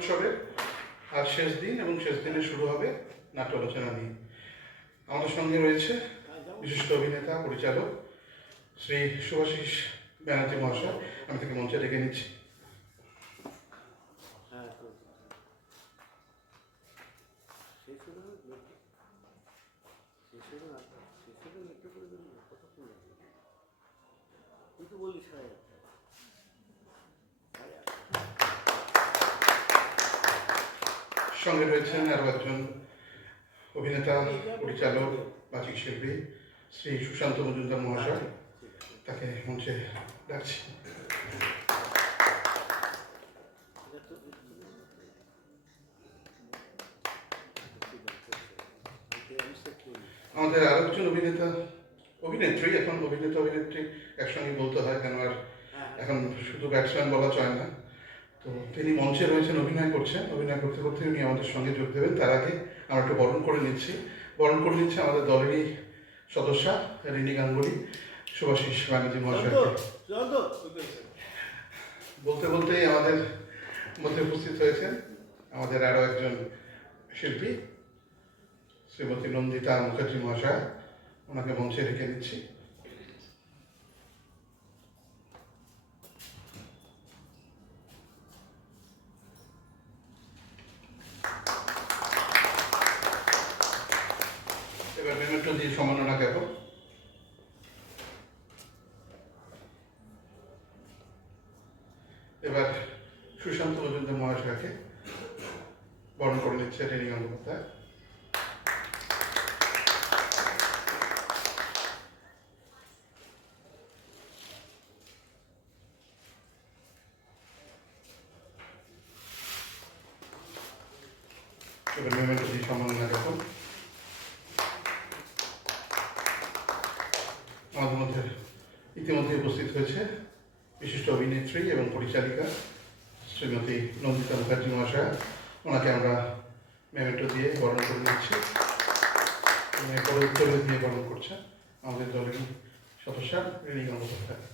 উৎসবের আজ শেষ দিন এবং শেষ দিনে শুরু হবে নাট্য আলোচনা নিয়ে। আমাদের সঙ্গে রয়েছে বিশিষ্ট অভিনেতা পরিচালক শ্রী শুভাশিস ব্যানার্জি মহাশয়। আমি তাকে মঞ্চে ডেকে নিচ্ছি। সঙ্গে রয়েছেন আরও একজন অভিনেতা পরিচালক বাচিক শিল্পী শ্রী সুশান্ত মজুমদার মহাশয়। তাকে মঞ্চে ডাকছি। আমাদের আরো একজন অভিনেত্রী, এখন অভিনেত্রী একসঙ্গে বলতে হয়, কেন আর এখন শুধু ব্যাটসম্যান বলা চলে না। তো তিনি মঞ্চে রয়েছেন, অভিনয় করতে করতে উনি আমাদের সঙ্গে যোগ দেবেন। তার আগে আমরা একটু বরণ করে নিচ্ছি আমাদের দলেরই সদস্যা রিনি গাঙ্গুলি শুভাশিস ব্যানার্জি মহাশয়কে। বলতে বলতেই আমাদের মধ্যে উপস্থিত হয়েছেন আমাদের আরও একজন শিল্পী শ্রীমতী নন্দিতা মুখার্জি মহাশয়। ওনাকে মঞ্চে রেখে নিচ্ছি। এবার মেমেন্টো দিয়ে সম্মাননা জ্ঞাপন। এবার সুশান্ত মজুমদার মহাশয়কে বরণ করে নিচ্ছে রিনি গঙ্গোপাধ্যায়। এবার মেমেন্টো দিয়ে সম্মাননা জ্ঞাপন। আমাদের মধ্যে ইতিমধ্যে উপস্থিত হয়েছে বিশিষ্ট অভিনেত্রী এবং পরিচালিকা শ্রীমতী নন্দিতা মুখার্জি মহাশয়। ওনাকে আমরা মেমেন্টো দিয়ে বরণ করে নিচ্ছি। পরে উত্তরে দিয়ে বরণ করছে আমাদের দলের সদস্যা রিনি গঙ্গোপাধ্যায়।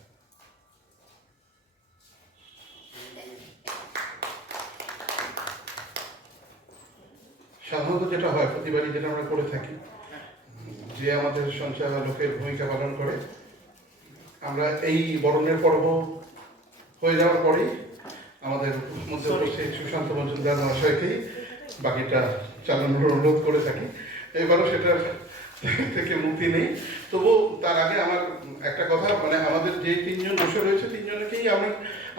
সাধারণত যেটা হয়, প্রতিবারই যেটা আমরা করে থাকি, যে আমাদের সঞ্চালকের ভূমিকা পালন করে, আমরা এই বরণের পর্ব হয়ে যাওয়ার পরেই আমাদের মধ্যে উপস্থিত সুশান্ত মজুমদার মহাশয়কেই বাকিটা চালানোর অনুরোধ করে থাকি। এবারও সেটার থেকে মুক্তি নেই। তবু তার আগে আমার একটা কথা, মানে আমাদের যে তিনজন বসে রয়েছে তিনজনকেই আমি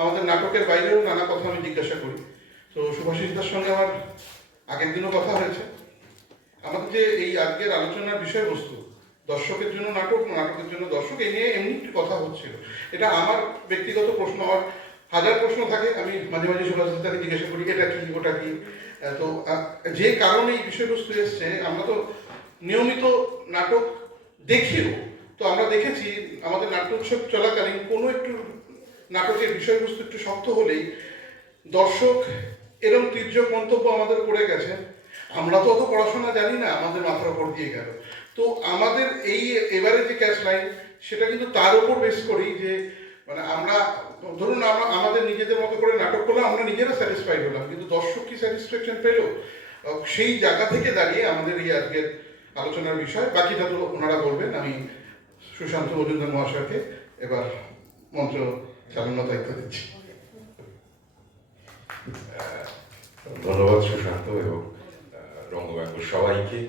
আমাদের নাটকের বাইরেও নানা কথা আমি জিজ্ঞাসা করি। তো শুভাশিসদার সঙ্গে আমার আগের দিনও কথা হয়েছে। আমাদের যে এই আজকের আলোচনার বিষয়বস্তু, দর্শকের জন্য নাটক, নাটকের জন্য দর্শক, এই নিয়ে এমনি কথা হচ্ছিল। এটা আমার ব্যক্তিগত প্রশ্ন, আমার হাজার প্রশ্ন থাকে। আমি মাঝে মাঝে শুভাশিসদাকে জিজ্ঞাসা করি এটা কি ওটা কি। তো যে কারণে এই বিষয়বস্তু এসছে, আমরা তো নিয়মিত নাটক দেখিও। তো আমরা দেখেছি আমাদের নাট্য উৎসব চলাকালীন কোনো একটু নাটকের বিষয়বস্তু একটু শক্ত হলেই দর্শক এরকম তীর্যক মন্তব্য আমাদের করে গেছে, আমরা তো অত পড়াশোনা জানি না, আমাদের মাথার ওপর দিয়ে গেল। তো আমাদের এই এবারে যে ক্যাচ লাইন, সেটা কিন্তু তার উপর বেস করি যে মানে আমরা ধরুন আমরা আমাদের নিজেদের মতো করে নাটক করলাম, আমরা নিজেরা স্যাটিসফাইড হলাম, কিন্তু দর্শক কি স্যাটিসফ্যাকশন পেল? সেই জায়গা থেকে দাঁড়িয়ে আমাদের এই আজকের আলোচনার বিষয়। বাকিটা তো ওনারা বলবেন। আমি সুশান্ত মজুমদার মহাশয়কে এবার মঞ্চ চালানোর দায়িত্ব দিচ্ছি। ধন্যবাদ সুশান্ত এবং রঙ্গব্যঙ্গ সবাইকে।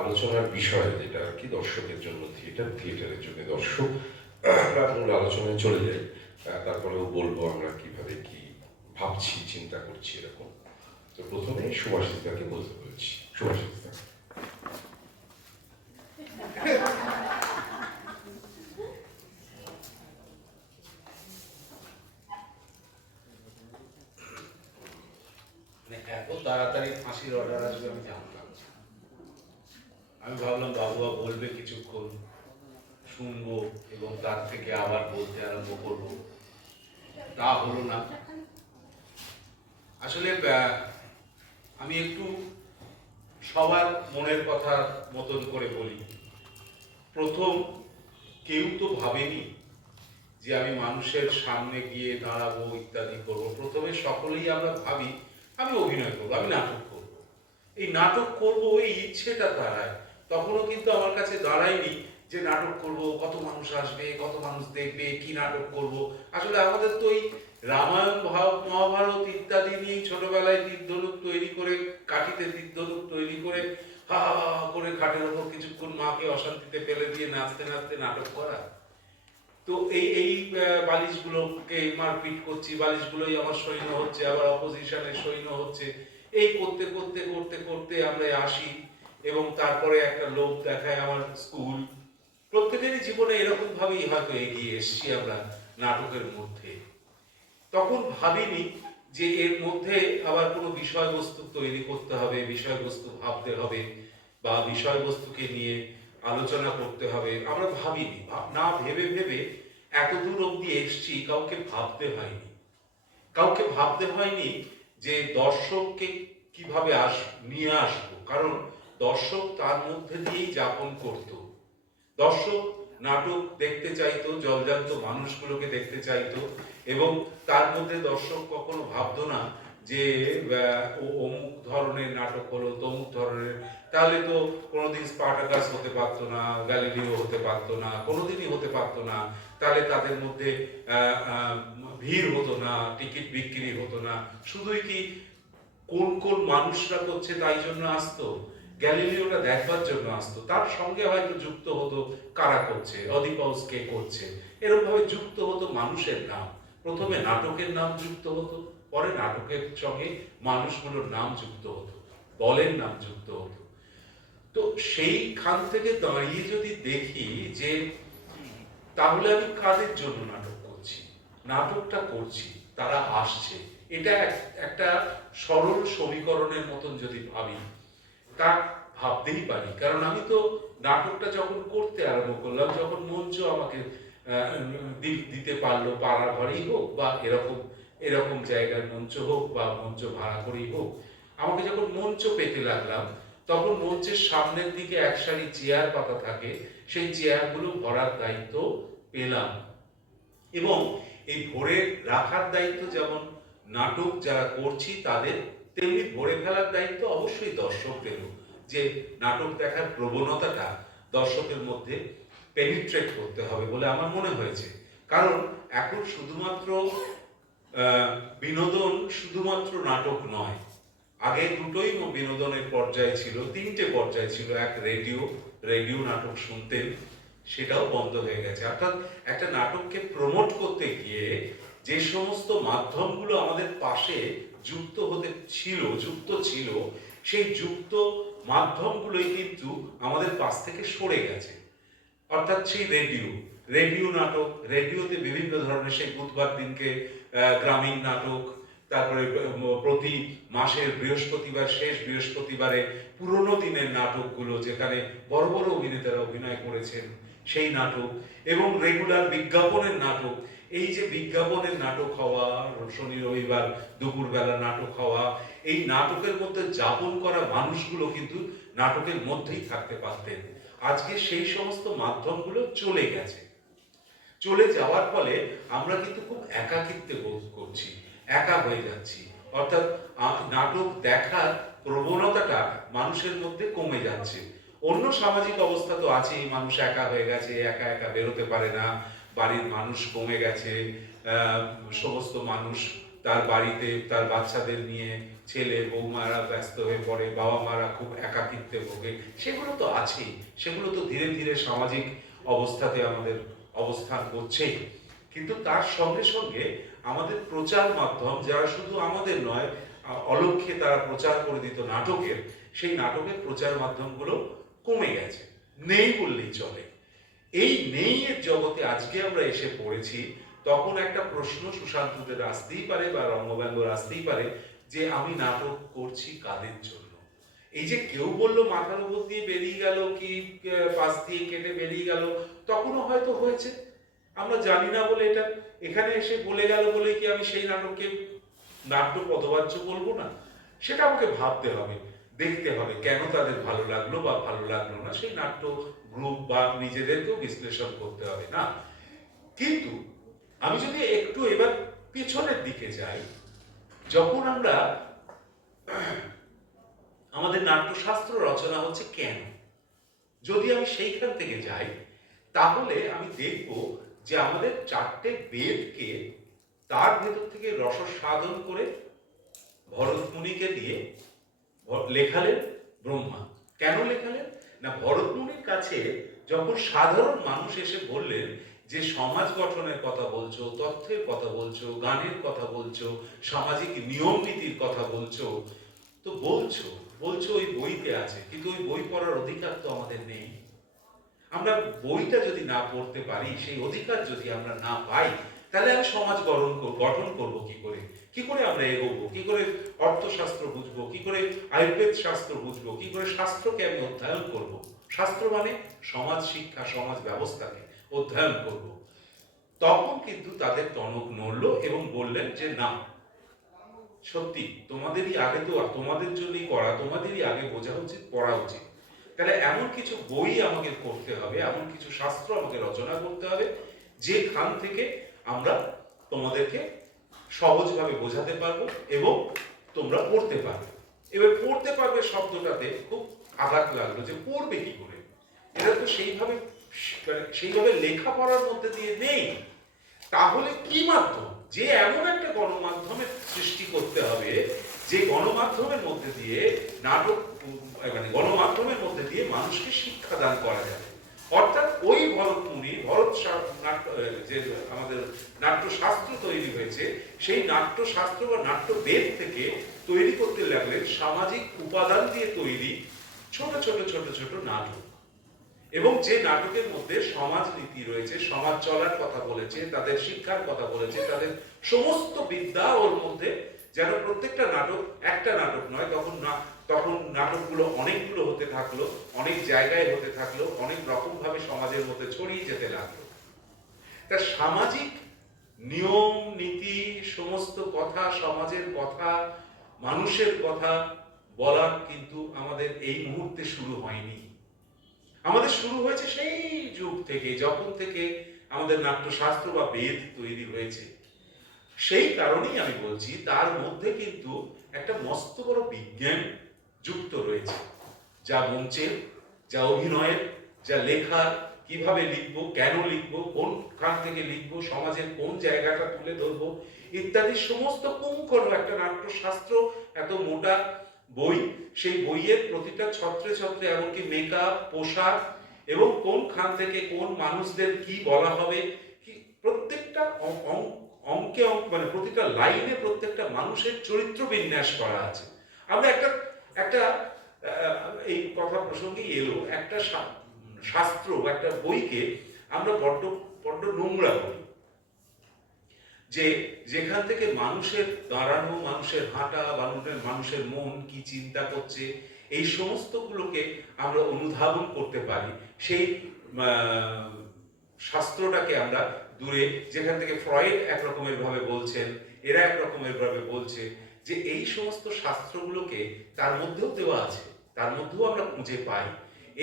আলোচনার বিষয় যেটা আর কি, দর্শকের জন্য থিয়েটারের জন্য দর্শক, মূল আলোচনায় চলে যাই। তারপরেও বলবো আমরা কিভাবে কি ভাবছি, চিন্তা করছি এরকম। তো প্রথমে শুভাশিসদাকে বলতে বলছি। শুভাশিসদা। এত তাড়াতাড়ি ফাঁসির অর্ডার আসবে আমি জানতাম। আমি ভাবলাম বাবুয়া বলবে, কিছুক্ষণ শুনবো এবং তার থেকে আবার বলতে আরম্ভ করবো। তা হলো না। আসলে আমি একটু সবার মনের কথা মতন করে বলি। প্রথম কেউ তো ভাবেনি যে আমি মানুষের সামনে গিয়ে দাঁড়াবো, ইত্যাদি করবো। প্রথমে সকলেই আমরা ভাবি আমি অভিনয় করবো, আমি নাটক করব। এই নাটক করব এই ইচ্ছেটা দাঁড়ায়। তখনও কিন্তু আমার কাছে দাঁড়ায়নি যে নাটক করব, কত মানুষ আসবে, কত মানুষ দেখবে, কি নাটক করব। আসলে আমাদের তো ওই রামায়ণ মহাভারত ইত্যাদি নিয়ে ছোটবেলায় তীর্ধনুক তৈরি করে, কাঠিতে তীর্ধনুক তৈরি করে হা হা হা হা করে খাটের ওপর কিছুক্ষণ মাকে অশান্তিতে ফেলে দিয়ে নাচতে নাচতে নাটক করা। তো এই এই বালিশগুলোকে মারপিট করছি, বালিশগুলোই আমার সৈন্য হচ্ছে, আবার অপোজিশনের সৈন্য হচ্ছে। এই করতে করতে করতে করতে আমরা আসি, এবং তারপরে একটা লোক দেখায় আমার স্কুল। প্রত্যেকেরই জীবনে এরকম ভাবেই হয়তো এগিয়ে এসছি আমরা নাটকের মধ্যে। তখন ভাবিনি যে এর মধ্যে আবার কোনো বিষয়বস্তু তৈরি করতে হবে, বিষয়বস্তু ভাবতে হবে, বা বিষয়বস্তুকে নিয়ে আলোচনা করতে হবে। আমরা ভাবিনি, না ভেবে ভেবে এতদূর অব্দি এসছি। কাউকে ভাবতে হয়নি, কাউকে ভাবতে হয়নি যে দর্শককে কিভাবে নিয়ে আসবো, কারণ দর্শক তার মধ্যে দিয়েই যাপন করত। দর্শক নাটক দেখতে চাইতো, জলজান্ত মানুষগুলোকে দেখতে চাইতো, এবং তার মধ্যে দর্শক কখনো ভাবতো না যে অমুক ধরনের নাটক হলো, তমুক ধরনের, তাহলে তো কোনোদিন স্পার্টাকাস হতে পারতো না, গ্যালিলিও হতে পারতো না, কোনোদিনই হতে পারতো না। তাহলে তাদের মধ্যে ভিড় হতো না, টিকিট বিক্রি হতো না। শুধুই কি কোন কোন মানুষরা করছে তাই জন্য আসতো? গ্যালিলিওটা দেখবার জন্য আসতো। তার সঙ্গে হয়তো যুক্ত হতো কারা করছে, অডিপাউস কে করছে, এরকম ভাবে যুক্ত হতো মানুষের নাম। প্রথমে নাটকের নাম যুক্ত হতো, পরে নাটকের সঙ্গে মানুষগুলোর নাম যুক্ত হতো, দলের নাম যুক্ত হতো। তো সেইখান থেকে দাঁড়িয়ে যদি দেখি যে তাহলে আমি কাদের জন্য নাটক করছি, নাটকটা করছি, তারা আসছে, এটা একটা সরল সমীকরণের মতন যদি ভাবি, তা ভাবতেই পারি। কারণ আমি তো নাটকটা যখন করতে আরম্ভ করলাম, যখন মঞ্চ আমাকে দিতে পারলো, পাড়ার ঘরেই হোক বা এরকম এরকম জায়গায় মঞ্চ হোক, বা মঞ্চ ভাড়া করেই হোক, আমাকে যখন মঞ্চ পেতে লাগলাম, তখন মঞ্চের সামনের দিকে এক সারি চেয়ার পাতা থাকে, সেই চেয়ারগুলো ভরার দায়িত্ব পেলাম। এবং এই ভরে রাখার দায়িত্ব যেমন নাটক যারা করছি তাদের, তেমনি ভরে ফেলার দায়িত্ব অবশ্যই দর্শকদেরও, যে নাটক দেখার প্রবণতাটা দর্শকের মধ্যে পেনিট্রেট করতে হবে বলে আমার মনে হয়েছে। কারণ এখন শুধুমাত্র বিনোদন শুধুমাত্র নাটক নয়। আগে দুটোই বিনোদনের পর্যায়ে ছিল, তিনটে পর্যায়ে ছিল। এক রেডিও নাটক শুনতেন, সেটাও বন্ধ হয়ে গেছে। অর্থাৎ একটা নাটককে প্রমোট করতে গিয়ে যে সমস্ত মাধ্যমগুলো আমাদের পাশে যুক্ত ছিল, সেই যুক্ত মাধ্যমগুলোই কিন্তু আমাদের পাশ থেকে সরে গেছে। অর্থাৎ সেই রেডিও নাটক, রেডিওতে বিভিন্ন ধরনের, সেই বুধবার দিনকে গ্রামীণ নাটক, তারপরে প্রতি মাসের বৃহস্পতিবার, শেষ বৃহস্পতিবারে পুরোনো দিনের নাটকগুলো, যেখানে বড় বড় অভিনেতারা অভিনয় করেছেন, সেই নাটক, এবং রেগুলার বিজ্ঞাপনের নাটক। এই যে বিজ্ঞাপনের নাটক হওয়া, শনি রবিবার দুপুরবেলা নাটক হওয়া, এই নাটকের মধ্যে যাপন করা মানুষগুলো কিন্তু নাটকের মধ্যেই থাকতে পারতেন। আজকে সেই সমস্ত মাধ্যমগুলো চলে গেছে। চলে যাওয়ার ফলে আমরা কিন্তু খুব একাকিত্বে বোধ করছি, একা হয়ে যাচ্ছি। অর্থাৎ নাটক দেখার প্রবণতাটা মানুষের মধ্যে কমে যাচ্ছে। অন্য সামাজিক অবস্থা তো আছেই, মানুষ একা হয়ে গেছে, একা একা বেরোতে পারে না, বাড়ির মানুষ কমে গেছে, সমস্ত মানুষ তার বাড়িতে তার বাচ্চাদের নিয়ে, ছেলে বৌমারা ব্যস্ত হয়ে পড়ে, বাবা মারা খুব একাকিত্বে ভোগে, সেগুলো তো আছেই। সেগুলো তো ধীরে ধীরে সামাজিক অবস্থাতে আমাদের অবস্থান করছেই। কিন্তু তার সঙ্গে সঙ্গে আমাদের প্রচার মাধ্যম, যারা শুধু আমাদের নয়, অলক্ষ্যে তারা প্রচার করে দিত নাটকের, সেই নাটকের প্রচার মাধ্যমগুলো কমে গেছে, নেই বললেই চলে। এই নেই এর জগতে আজকে আমরা এসে পড়েছি। তখন একটা প্রশ্ন সুশান্তদের আসতেই পারে, বা রঙ্গব্যঙ্গর আসতেই পারে, যে আমি নাটক করছি কাদের জন্য? এই যে কেউ বললো মাথার উপর দিয়ে বেরিয়ে গেল, কি পাশ দিয়ে কেটে বেরিয়ে গেল, তখনও হয়তো হয়েছে, আমরা জানি না বলে এটা এখানে এসে বলে গেল বলে কি আমি সেই নাটককে নাট্য পদবাচ্য বলবো না? সেটা আমাকে ভাবতে হবে, দেখতে হবে কেন তাদের ভালো লাগলো বা ভালো লাগলো না, সেই নাট্য গ্রুপ বা নিজেদেরকেও বিশ্লেষণ করতে হবে না। কিন্তু আমি যদি একটু এবার পেছনের দিকে যাই, যখন আমরা আমাদের নাট্যশাস্ত্র রচনা হচ্ছে কেন। যদি আমি সেইখান থেকে যাই তাহলে আমি দেখব যে আমাদের চারটে বেদকে তার ভেতর থেকে রসসাধন করে ভরতমুনিকে দিয়ে লেখালেন ব্রহ্মা। কেন লেখালেন না, ভরতমুনির কাছে যখন সাধারণ মানুষ এসে বললেন যে সমাজ গঠনের কথা বলছো, তথ্যের কথা বলছো, গানের কথা বলছো, সামাজিক নিয়ম নীতির কথা বলছো, তো বলছো বলছো ওই বইতে আছে, কিন্তু ওই বই পড়ার অধিকার তো আমাদের নেই। আমরা বইটা যদি না পড়তে পারি, সেই অধিকার যদি আমরা না পাই, তাহলে আমি সমাজ গঠন করব কি করে, কি করে আমরা এগোবো, কি করে অর্থশাস্ত্র বুঝবো, কি করে আয়ুর্বেদ শাস্ত্র বুঝবো, কি করে শাস্ত্রকে আমি অধ্যয়ন করব। শাস্ত্র মানে সমাজ শিক্ষা, সমাজ ব্যবস্থাকে অধ্যয়ন করব। তখন কিন্তু তাদের টনক নড়ল এবং বললেন যে না, সত্যি তোমাদেরই আগে তো, তোমাদের জন্যই করা, তোমাদেরই আগে বোঝা উচিত, পড়া উচিত। তাহলে এমন কিছু বই আমাকে পড়তে হবে, এমন কিছু শাস্ত্র আমাকে রচনা করতে হবে যেখান থেকে আমরা তোমাদেরকে সহজভাবে বোঝাতে পারবো এবং তোমরা পড়তে পারবে। এবার পড়তে পারবে শব্দটাতে খুব আঘাত লাগলো, যে পড়বে কি করে, এটা তো সেইভাবে সেইভাবে লেখাপড়ার মধ্যে দিয়ে নেই। তাহলে কি মাধ্যম, যে এমন একটা গণমাধ্যমের সৃষ্টি করতে হবে যে গণমাধ্যমের মধ্যে দিয়ে নাটক, মানে গণমাধ্যমের মধ্যে দিয়ে মানুষকে শিক্ষাদান করা যাবে। অর্থাৎ ওই ভরতমুনি, যে আমাদের নাট্যশাস্ত্র তৈরি হয়েছে, সেই নাট্যশাস্ত্র বা নাট্যবেদ থেকে তৈরি করতে লাগলেন সামাজিক উপাদান দিয়ে তৈরি ছোট ছোট ছোট ছোট নাটক। এবং যে নাটকের মধ্যে সমাজ নীতি রয়েছে, সমাজ চলার কথা বলেছে, তাদের শিক্ষার কথা বলেছে, তাদের সমস্ত বিদ্যা ওর মধ্যে, যেন প্রত্যেকটা নাটক একটা নাটক নয়, তখন নাটকগুলো অনেকগুলো হতে থাকলো, অনেক জায়গায় হতে থাকলো, অনেক রকম ভাবে সমাজের মধ্যে ছড়িয়ে যেতে লাগলো। তা সামাজিক নিয়ম নীতি, সমস্ত কথা, সমাজের কথা, মানুষের কথা বলা কিন্তু আমাদের এই মুহূর্তে শুরু হয়নি। আমাদের শুরু হয়েছে সেই যুগ থেকে, যখন থেকে আমাদের নাট্যশাস্ত্র বা বেদ তৈরি হয়েছে। সেই কারণেই আমি বলছি তার মধ্যে কিন্তু একটা মস্ত বড় বিজ্ঞান যুক্ত রয়েছে, যা মঞ্চের, যা অভিনয়ের, যা লেখার, কিভাবে লিখবো, কেন লিখবো, কোন খান থেকে লিখবো, সমাজের কোন জায়গাটা তুলে ধরবো ইত্যাদি সমস্ত পুঙ্খানু একটা নাট্যশাস্ত্র, এত মোটা বই, সেই বইয়ের প্রতিটা ছত্রে ছত্রে, এমনকি মেকআপ, পোশাক, এবং কোন খান থেকে কোন মানুষদের কি বলা হবে, কি প্রত্যেকটা অঙ্কে মানে প্রতিটা লাইনে প্রত্যেকটা মানুষের চরিত্র বিন্যাস করা আছে। আমরা একটা একটা এই কথা প্রসঙ্গেই এলো, একটা শাস্ত্র, একটা বইকে আমরা বড্ড বড্ড নোংরা করি, যে যেখান থেকে মানুষের দাঁড়ানো, মানুষের হাঁটা, মানুষের মন কি চিন্তা করছে, এই সমস্তগুলোকে আমরা অনুধাবন করতে পারি। সেই শাস্ত্রটাকে আমরা দূরে, যেখান থেকে ফ্রয়েড একরকমের ভাবে বলছেন, এরা একরকমের ভাবে বলছে, যে এই সমস্ত শাস্ত্রগুলোকে তার মধ্যেও দেওয়া আছে, তার মধ্যেও আমরা খুঁজে পাই।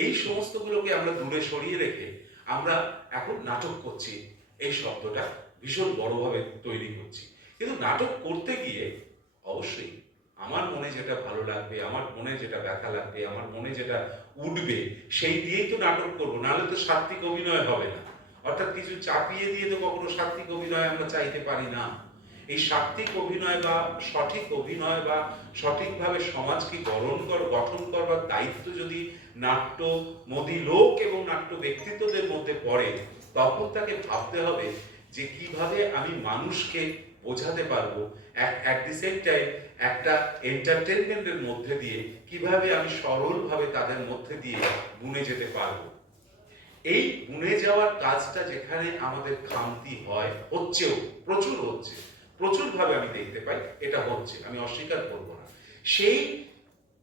এই সমস্তগুলোকে আমরা দূরে সরিয়ে রেখে আমরা এখন নাটক করছি, এই শব্দটা ভীষণ বড়ভাবে তৈরি করছি। কিন্তু নাটক করতে গিয়ে অবশ্যই আমার মনে যেটা ভালো লাগবে, আমার মনে যেটা ব্যথা লাগবে, আমার মনে যেটা উঠবে, সেই দিয়েই তো নাটক করবো, নাহলে তো সাত্ত্বিক অভিনয় হবে না। অর্থাৎ কিছু চাপিয়ে দিয়ে তো কখনো সাত্ত্বিক অভিনয় আমরা চাইতে পারি না। এই সাত্ত্বিক অভিনয় বা সঠিক অভিনয় বা সঠিকভাবে সমাজকে গঠন করবার দায়িত্ব যদি নাট্য মোদী লোক এবং নাট্য ব্যক্তিত্বদের মধ্যে পড়ে, তখন তাকে ভাবতে হবে যে কিভাবে আমি মানুষকে বোঝাতে পারবো, অ্যাট দি সেম টাইম একটা এন্টারটেনমেন্টের মধ্যে দিয়ে কিভাবে আমি সরলভাবে তাদের মধ্যে দিয়ে বুনে যেতে পারবো। এই বুনে যাওয়ার কাজটা যেখানে আমাদের খামতি হয়, হচ্ছেও, প্রচুর হচ্ছে, প্রচুরভাবে আমি দেখতে পাই এটা হচ্ছে, আমি অস্বীকার করবো না। সেই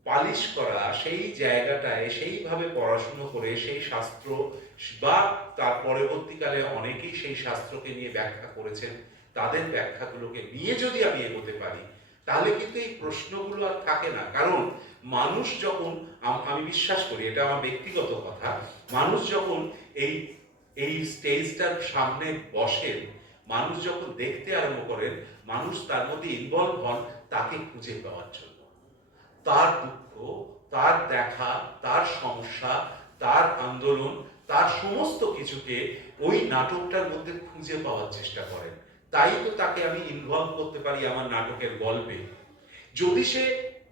পালিশ করা, সেই জায়গাটায় সেইভাবে পড়াশুনো করে সেই শাস্ত্র, বা তার পরবর্তীকালে অনেকেই সেই শাস্ত্রকে নিয়ে ব্যাখ্যা করেছেন, তাদের ব্যাখ্যাগুলোকে নিয়ে যদি আমি এগোতে পারি, তাহলে কিন্তু এই প্রশ্নগুলো আর থাকে না। কারণ মানুষ যখন, আমি বিশ্বাস করি, এটা আমার ব্যক্তিগত কথা, মানুষ যখন এই এই স্টেজটার সামনে বসেন, মানুষ যখন দেখতে আরম্ভ করেন, মানুষ তার মধ্যে ইনভলভ হন তাকে খুঁজে পাওয়ার জন্য, তার দুঃখ, তার দেখা, তার সমস্যা, তার আন্দোলন, তার সমস্ত কিছুকে ওই নাটকটার মধ্যে খুঁজে পাওয়ার চেষ্টা করেন। তাই তো তাকে আমি ইনভলভ করতে পারি আমার নাটকের গল্পে। যদি সে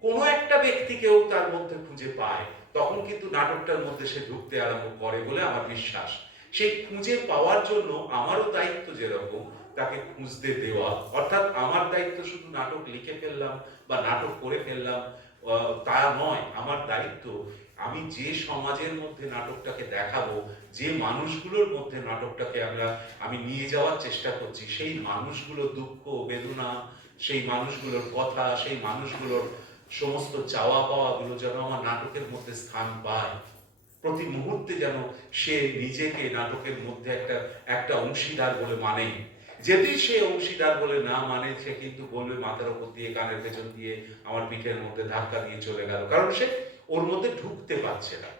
কোনো একটা ব্যক্তিকেও তার মধ্যে খুঁজে পায়, তখন কিন্তু নাটকটার মধ্যে সে ঢুকতে আরম্ভ করে বলে আমার বিশ্বাস। সেই খুঁজে পাওয়ার জন্য আমারও দায়িত্ব যেরকম তাকে খুঁজতে দেওয়া, অর্থাৎ আমার দায়িত্ব শুধু নাটক লিখে ফেললাম বা নাটক করে ফেললাম তা নয়। আমার দায়িত্ব আমি যে সমাজের মধ্যে নাটকটাকে দেখাবো, যে মানুষগুলোর মধ্যে নাটকটাকে আমি নিয়ে যাওয়ার চেষ্টা করছি, সেই মানুষগুলোর দুঃখ বেদনা, সেই মানুষগুলোর কথা, সেই মানুষগুলোর সমস্ত চাওয়া পাওয়াগুলো যেন আমার নাটকের মধ্যে স্থান পায়। প্রতি মুহূর্তে যেন সে নিজেকে নাটকের মধ্যে একটা অংশীদার বলে মানে। যদি সে অংশীদার বলে না মানে, সে কিন্তু বলবে মাথার উপর দিয়ে, কানের পেছন দিয়ে, আমার পিঠের মধ্যে ধাক্কা দিয়ে চলে গেল, কারণ সে ওর মধ্যে ঢুকতে পারছে না।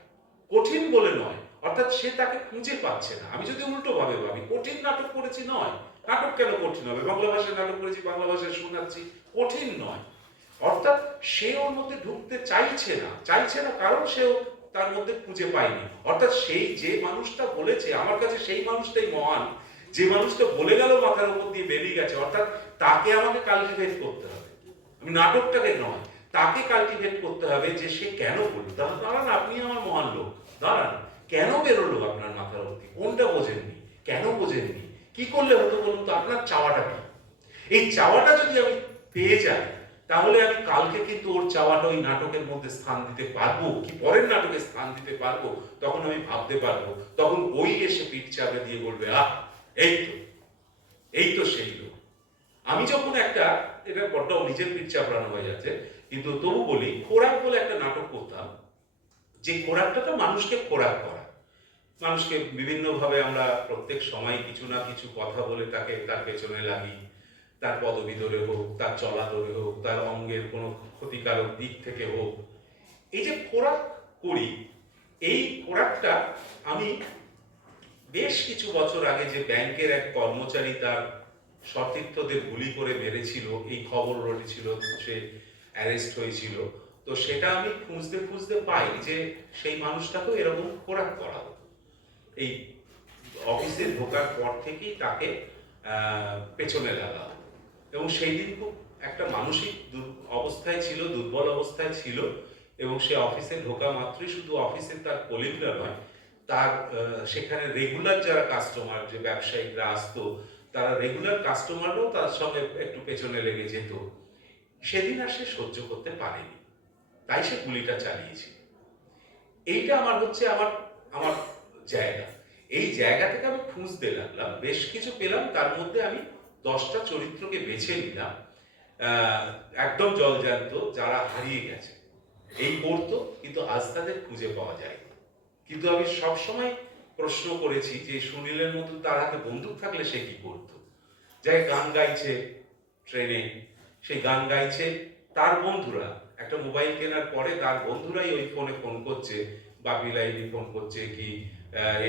কঠিন বলে নয়, অর্থাৎ সে তাকে খুঁজে পাচ্ছে না। আমি যদি উল্টো ভাবে ভাবি, কঠিন নাটক করেছি নয়, নাটক কেন কঠিন হবে? বাংলা ভাষায় নাটক করেছি, বাংলা ভাষায় শোনাচ্ছি, কঠিন নয়। অর্থাৎ সে ওর মধ্যে ঢুকতে চাইছে না, কারণ সেও তার মধ্যে খুঁজে পায়নি। অর্থাৎ সেই যে মানুষটা বলেছে, আমার কাছে সেই মানুষটাই মহান। যে মানুষটা বলে গেল মাথার উপর দিয়ে বেরিয়ে গেছে, অর্থাৎ তাকে আমাকে কাল্টিভেট করতে হবে। আমি নাটকটাকে নয়, তাকে কাল্টিভেট করতে হবে যে সে কেন বলল। দাঁড়ান, আপনি আমার মহান লোক, দাঁড়ান, কেন বেরোলো আপনার মাথার উপর দিয়ে? কোনটা বোঝেননি? কেন বোঝেননি? কি করলে হতো বলুন তো? আপনার চাওয়াটা কি? এই চাওয়াটা যদি আমি পেয়ে যাই, তাহলে আমি কালকে কিন্তু ওর চাওয়াটা ওই নাটকের মধ্যে স্থান দিতে পারবো, কি পরের নাটকে স্থান দিতে পারবো, তখন আমি ভাবতে পারবো। তখন ওই এসে পিঠ চাপে দিয়ে বলবে, এই তো সেই লোক। আমি যখন এটা বড্ড নিজের পিঠ চাপড়ানো হয়ে যাচ্ছে, কিন্তু তবু বলি, খোরাক বলে একটা নাটক করতাম। যে খোরাকটা তো মানুষকে খোরাক করা, মানুষকে বিভিন্নভাবে আমরা প্রত্যেক সময় কিছু না কিছু কথা বলে তাকে তার পেছনে লাগি। তার পদবি ধরে হোক, তার চলা ধরে হোক, তার অঙ্গের কোনো ক্ষতিকারক দিক থেকে হোক, এই যে খোরাক করি, এই খোরাকটা আমি বেশ কিছু বছর আগে যে ব্যাংকের এক কর্মচারী তার সতীর্থদের গুলি করে মেরেছিল, এই খবর রটেছিল, সে অ্যারেস্ট হয়েছিল। তো সেটা আমি খুঁজতে খুঁজতে পাই যে সেই মানুষটাকেও এরকম খোরাক করা হতো। এই অফিসে ঢোকার পর থেকেই তাকে পেছনে লাগা হতো। এবং সেই দিন খুব একটা মানসিক অবস্থায় ছিল, দুর্বল অবস্থায় ছিল। এবং সে অফিসে ঢোকা মাত্রই শুধু অফিসে তার কলিগরা নয়, তার সেখানে রেগুলার যারা কাস্টমার, যে ব্যবসায়িকরা আসতো, তারা রেগুলার কাস্টমারও তার সঙ্গে একটু পেছনে লেগে যেত। সেদিন আর সে সহ্য করতে পারেনি, তাই সে গুলিটা চালিয়েছিল। এইটা আমার জায়গা। এই জায়গা থেকে আমি খুঁজতে লাগলাম, বেশ কিছু পেলাম। তার মধ্যে আমি 10টা চরিত্রকে বেছে নিলাম, একদম জলজান্ত, যারা হারিয়ে গেছে, এই করতো, কিন্তু আজ তাদের খুঁজে পাওয়া যায়। কিন্তু আমি সবসময় প্রশ্ন করেছি যে সুনীলের মতো তার হাতে বন্দুক থাকলে সে কি করতো? যাই গান গাইছে ট্রেনে, সেই গান গাইছে, তার বন্ধুরা, একটা মোবাইল কেনার পরে তার বন্ধুরাই ওই ফোনে ফোন করছে, বাপি লাইনি ফোন করছে, কি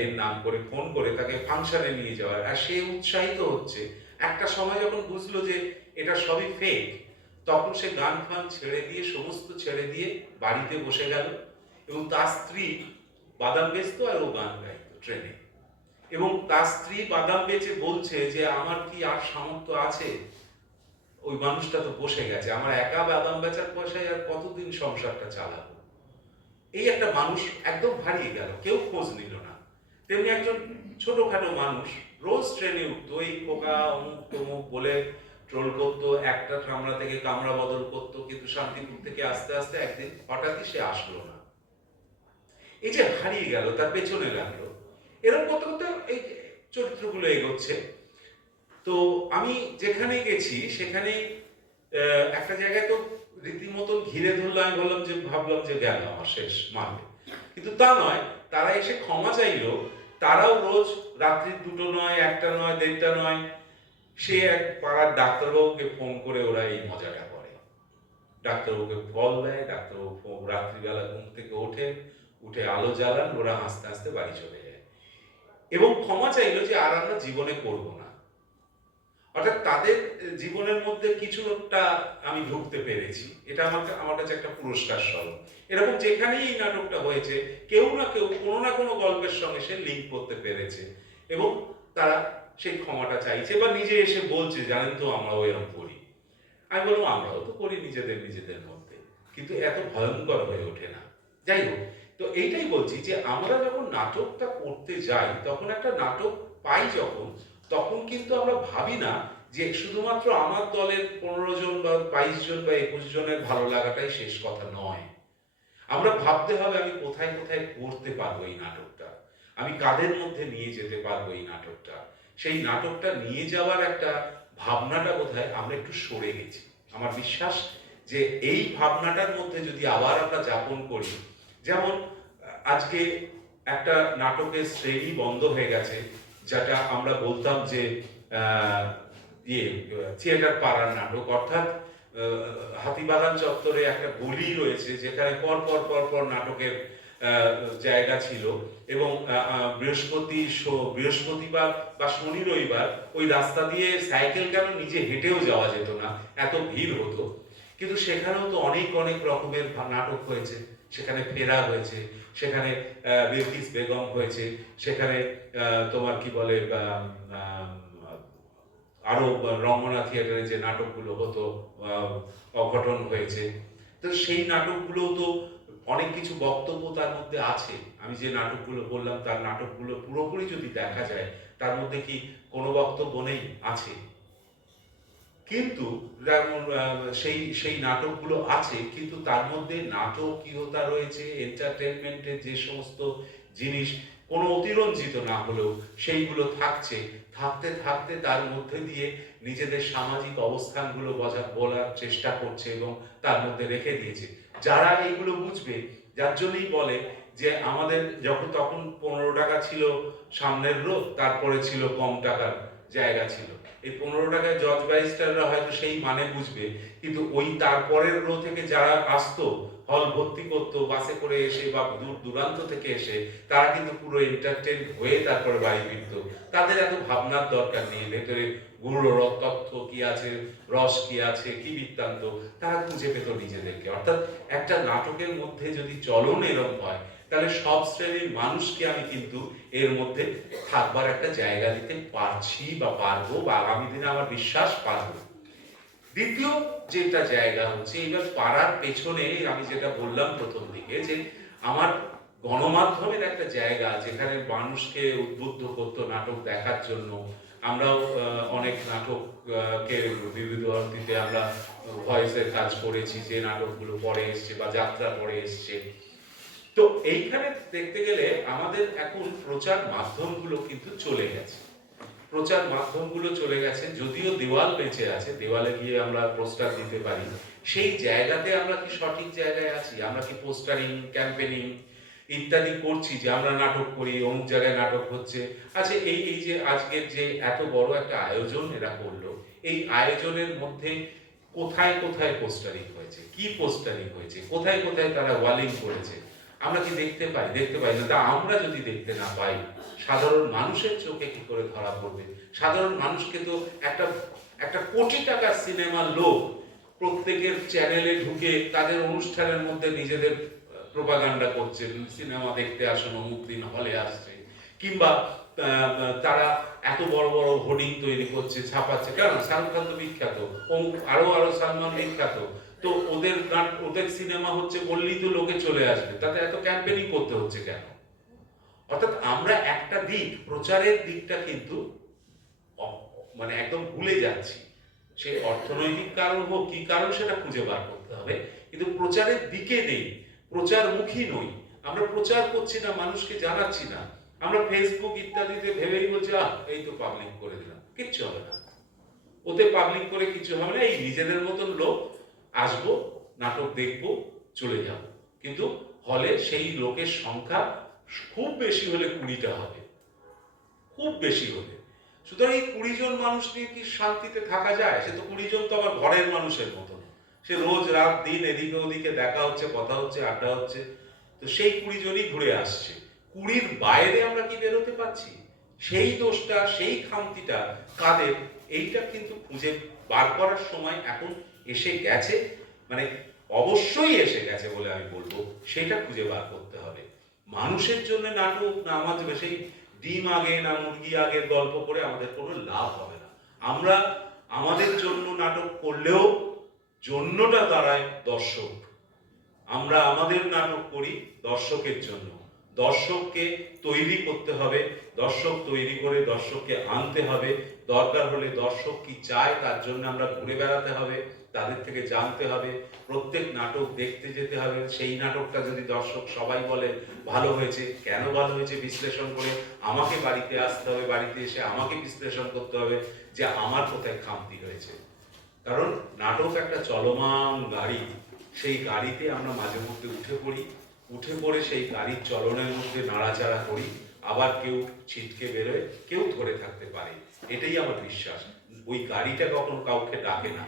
এর নাম করে ফোন করে তাকে ফাংশনে নিয়ে যাওয়ার, আর সে উৎসাহিত হচ্ছে। একটা সময় যখন বুঝলো যে এটা সবই ফেক, তখন সে গান ফান ছেড়ে দিয়ে, সমস্ত ছেড়ে দিয়ে বাড়িতে বসে গেল। এবং তার স্ত্রী বাদাম বেচতো আর ও গান গাইতো ট্রেনে। এবং তার স্ত্রী বাদাম বেচে বলছে যে আমার কি আর সামর্থ্য আছে? ওই মানুষটা তো বসে গেছে, আমার একা বাদাম বেচার পয়সায় আর কতদিন সংসারটা চালাবো? এই একটা মানুষ একদম হারিয়ে গেল, কেউ খোঁজ নিল না। তেমনি একজন ছোটখাটো মানুষ রোজ ট্রেনে উঠতো, এই খোকা অমুক তমুক বলে ট্রোল করতো, একটা কামরা থেকে কামরা বদল করতো, কিন্তু শান্তিপুর থেকে আস্তে আস্তে একদিন হঠাৎই সে আসলো না। এই যে হারিয়ে গেল, তার পেছনে লাগলো। এরকম করতে করতে এই চরিত্রগুলো এগোচ্ছে। তো আমি যেখানে গেছি সেখানে একটা জায়গায় তো রীতিমতো ঘিরে ধরলো। আমি ভাবলাম যে গেল, আমার শেষ মারবে। কিন্তু তা নয়, তারা এসে ক্ষমা চাইলো। তারাও রোজ রাত্রি 2টো নয়, 1টা নয়, 1:30টা নয়, সে এক পাড়ার ডাক্তারবাবুকে ফোন করে ওরা এই মজাটা করে। ডাক্তারবাবুকে কল দেয়, ডাক্তারবাবু রাত্রিবেলা ঘুম থেকে উঠে আলো জ্বালান, ওরা হাসতে হাসতে বাড়ি চলে যায়। এবং ক্ষমা চাইলো যে আর আমরা জীবনে করবো না। অর্থাৎ তাদের জীবনের মধ্যে কিছুটা আমি ঢুকতে পেরেছি, এটা আমার কাছে একটা পুরস্কার স্বরূপ। এরকম যেখানেই এই নাটকটা হয়েছে কেউ না কেউ কোনো না কোনো গল্পের সঙ্গে সে লিঙ্ক করতে পেরেছে এবং তারা সেই ক্ষমাটা চাইছে বা নিজে এসে বলছে, জানেন তো আমরাও এরকম করি। আমি বললাম আমরাও তো করি নিজেদের মধ্যে, কিন্তু এত ভয়ঙ্কর হয়ে ওঠে না। যাই হোক, তো এইটাই বলছি যে আমরা যখন নাটকটা করতে যাই তখন একটা নাটক পাই যখন, তখন কিন্তু আমরা ভাবি না যে শুধুমাত্র আমার দলের 15 জন বা 22 জন বা 21 জনের ভালো লাগাটাই শেষ কথা নয়। আমরা ভাবতে হবে আমি কোথায় কোথায় করতে পারবো এই নাটকটা, আমি কাদের মধ্যে নিয়ে যেতে পারবো এই নাটকটা। সেই নাটকটা নিয়ে যাওয়ার একটা ভাবনাটা কোথায় আমরা একটু সরে গেছি। আমার বিশ্বাস যে এই ভাবনাটার মধ্যে যদি আবার আমরা যাপন করি, যেমন আজকে একটা নাটকের শ্রেণী বন্ধ হয়ে গেছে, যেটা আমরা বলতাম যে থিয়েটার পাড়ার নাটক, অর্থাৎ হাতিবাগান চত্বরে একটা গলি রয়েছে যেখানে পর পর পর পর নাটকের জায়গা ছিল এবং বৃহস্পতিবার বা শনি রবিবার ওই রাস্তা দিয়ে সাইকেল কেন নিজে হেঁটেও যাওয়া যেত না, এত ভিড় হতো। কিন্তু সেখানেও তো অনেক অনেক রকমের নাটক হয়েছে, সেখানে ফেরা হয়েছে, সেখানে বিলকিস বেগম হয়েছে, সেখানে তোমার কি বলে আরো রঙ্গনা থিয়েটারে যে নাটকগুলো হতো অঘটন হয়েছে। তো সেই নাটকগুলো তো অনেক কিছু বক্তব্য তার মধ্যে আছে। আমি যে নাটকগুলো বললাম তার নাটকগুলো পুরোপুরি যদি দেখা যায় তার মধ্যে কি কোনো বক্তব্য নেই? আছে। কিন্তু সেই সেই নাটকগুলো আছে, কিন্তু তার মধ্যে নাটকীয়তা রয়েছে, এন্টারটেনমেন্টের যে সমস্ত জিনিস কোনো অতিরঞ্জিত না হলেও সেইগুলো থাকছে। থাকতে থাকতে তার মধ্যে দিয়ে নিজেদের সামাজিক অবস্থানগুলো বলার চেষ্টা করছে এবং তার মধ্যে রেখে দিয়েছে। যারা এইগুলো বুঝবে, যার জন্যই বলে যে আমাদের যখন তখন 15 টাকা ছিল সামনের রো, তারপরে ছিল কম টাকার জায়গা ছিল। এই 15 টাকায় জজ ব্যারিস্টাররা হয়তো সেই মানে বুঝবে, কিন্তু ওই তারপরের রো থেকে যারা আসতো, হল ভর্তি করতো বাসে করে এসে বা দূর দূরান্ত থেকে এসে, তারা কিন্তু পুরো এন্টারটেইন হয়ে তারপরে বাড়ি ফিরতো। তাদের এত ভাবনার দরকার নেই ভেতরে গুঁড়ো তথ্য কি আছে, রস কি আছে, কি বৃত্তান্ত, তারা খুঁজে পেত নিজেদেরকে। অর্থাৎ একটা নাটকের মধ্যে যদি চলন এরম হয়, তাহলে সব শ্রেণীর মানুষকে আমি কিন্তু এর মধ্যে থাকবার একটা জায়গা দিতে পারছি বা পারবো, বা আগামী দিনে আমার বিশ্বাস পারবো। দ্বিতীয় যেটা জায়গা হচ্ছে, এইবার পাড়ার পেছনে আমি যেটা বললাম প্রথম দিকে, যে আমার গণমাধ্যমের একটা জায়গা যেখানে মানুষকে উদ্বুদ্ধ করতো নাটক দেখার জন্য। আমরাও অনেক নাটককে বিবিধ ভারতীতে আমরা ভয়েসের কাজ করেছি, যে নাটকগুলো পরে এসছে বা যাত্রা পরে এসছে। তো এইখানে দেখতে গেলে আমাদের এখন প্রচার মাধ্যমগুলো কিন্তু চলে গেছে, প্রচার মাধ্যমগুলো চলে গেছে। যদিও দেওয়াল বেঁচে আছে, দেওয়ালে গিয়ে আমরা পোস্টার দিতে পারি, সেই জায়গাতে আমরা কি সঠিক জায়গায় আছি? আমরা কি পোস্টারিং, ক্যাম্পেনিং ইত্যাদি করছি যে আমরা নাটক করি, অমুক জায়গায় নাটক হচ্ছে? আচ্ছা, এই যে আজকের যে এত বড় একটা আয়োজন এরা করলো, এই আয়োজনের মধ্যে কোথায় কোথায় পোস্টারিং হয়েছে, কি পোস্টারিং হয়েছে, কোথায় কোথায় তারা ওয়ালিং করেছে, আমরা কি দেখতে পাই? দেখতে পাই না। তা আমরা যদি দেখতে না পাই, সাধারণ মানুষের চোখে কি করে ধরা পড়বে? সাধারণ মানুষকে তো একটা একটা কোটি টাকার সিনেমার লোক প্রত্যেকের চ্যানেলে ঢুকে তাদের অনুষ্ঠানের মধ্যে নিজেদের প্রোপাগান্ডা করছে, সিনেমা দেখতে আসুন, অমুক দিন হলে আসছে, কিংবা তারা এত বড় বড় হোর্ডিং তৈরি করছে, ছাপাচ্ছে। কেন? শাহরুখ খান তো বিখ্যাত, অমুক আরো আরো সালমান বিখ্যাত, তো ওদের সিনেমা হচ্ছে বললেই তো লোকে চলে আসবে, তাতে এত ক্যাম্পেইনিং করতে হচ্ছে কেন? অর্থাৎ আমরা একটা দিক, প্রচারের দিকটা কিন্তু মানে একদম ভুলে যাচ্ছি। সে অর্থনৈতিক কারণ হোক, কি কারণ, সেটা খুঁজে বার করতে হবে, কিন্তু প্রচারের দিকে নেই, প্রচারমুখী নই। আমরা প্রচার করছি না, মানুষকে জানাচ্ছি না। আমরা ফেসবুক ইত্যাদিতে ভেবেই বলছি এই তো পাবলিক করে দিলাম, কিচ্ছু হবে না ওতে, পাবলিক করে কিছু হবে না, এই নিজেদের মতন লোক আসবো, নাটক দেখবো, চলে যাব। কিন্তু হলে সেই লোকের সংখ্যা খুব বেশি হলে 20টা হবে, খুব বেশি হলে। সুতরাং এই 20 জন মানুষ নিয়ে কি শান্তিতে থাকা যায়? সে তো 20 জন তো আবার ঘরের মানুষের মতন, সে রোজ রাত দিন এদিকে ওদিকে দেখা হচ্ছে, কথা হচ্ছে, আড্ডা হচ্ছে। তো সেই 20 জনই ঘুরে আসছে, 20-র বাইরে আমরা কি বেরোতে পারছি? সেই দোষটা, সেই খামতিটা কাদের, এইটা কিন্তু খুঁজে বার করার সময় এখন এসে গেছে, মানে অবশ্যই এসে গেছে বলে আমি বলবো, সেটা খুঁজে বার করতে হবে। মানুষের জন্য নাটক না আমাদের সেই ডিম আগে না মুরগি আগের গল্প করে আমাদের কোনো লাভ হবে না। আমরা আমাদের জন্য নাটক করলেও জন্যটা দাঁড়ায় দর্শক। আমরা আমাদের নাটক করি দর্শকের জন্য, দর্শককে তৈরি করতে হবে, দর্শক তৈরি করে দর্শককে আনতে হবে, দরকার হলে দর্শক কি চায় তার জন্য আমরা ঘুরে বেড়াতে হবে, তাদের থেকে জানতে হবে, প্রত্যেক নাটক দেখতে যেতে হবে, সেই নাটকটা যদি দর্শক সবাই বলে ভালো হয়েছে, কেন ভালো হয়েছে বিশ্লেষণ করে আমাকে বাড়িতে আসতে হবে, বাড়িতে এসে আমাকে বিশ্লেষণ করতে হবে যে আমার কোথায় খামতি হয়েছে। কারণ নাটক একটা চলমান গাড়ি, সেই গাড়িতে আমরা মাঝে মধ্যে উঠে পড়ে সেই গাড়ির চলনের মধ্যে নাড়াচাড়া করি, আবার কেউ ছিটকে বেরোয়, কেউ ধরে থাকতে পারে, এটাই আমার বিশ্বাস। ওই গাড়িটা কখনো কাউকে ডাকে না,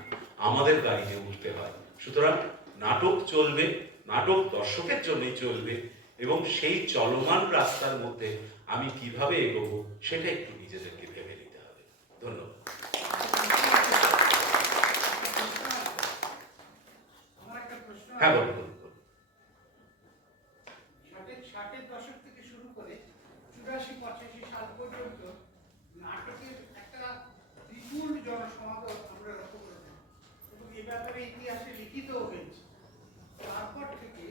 আমাদের গাড়িতে উঠতে হয়। সুতরাং নাটক চলবে, নাটক দর্শকের জন্যই চলবে, এবং সেই চলমান রাস্তার মধ্যে আমি কিভাবে এগোবো সেটা একটু নিজেদেরকে ভেবে নিতে হবে। ধন্যবাদ। হ্যাঁ বলুন। ষাটের দশক থেকে শুরু করে 84-85 সাল পর্যন্ত নাটকের একটা বিপুল জনসমাগম আমরা লক্ষ্য করেছি এবং এ ব্যাপারে ইতিহাসে লিখিতও হয়েছে। তারপর থেকে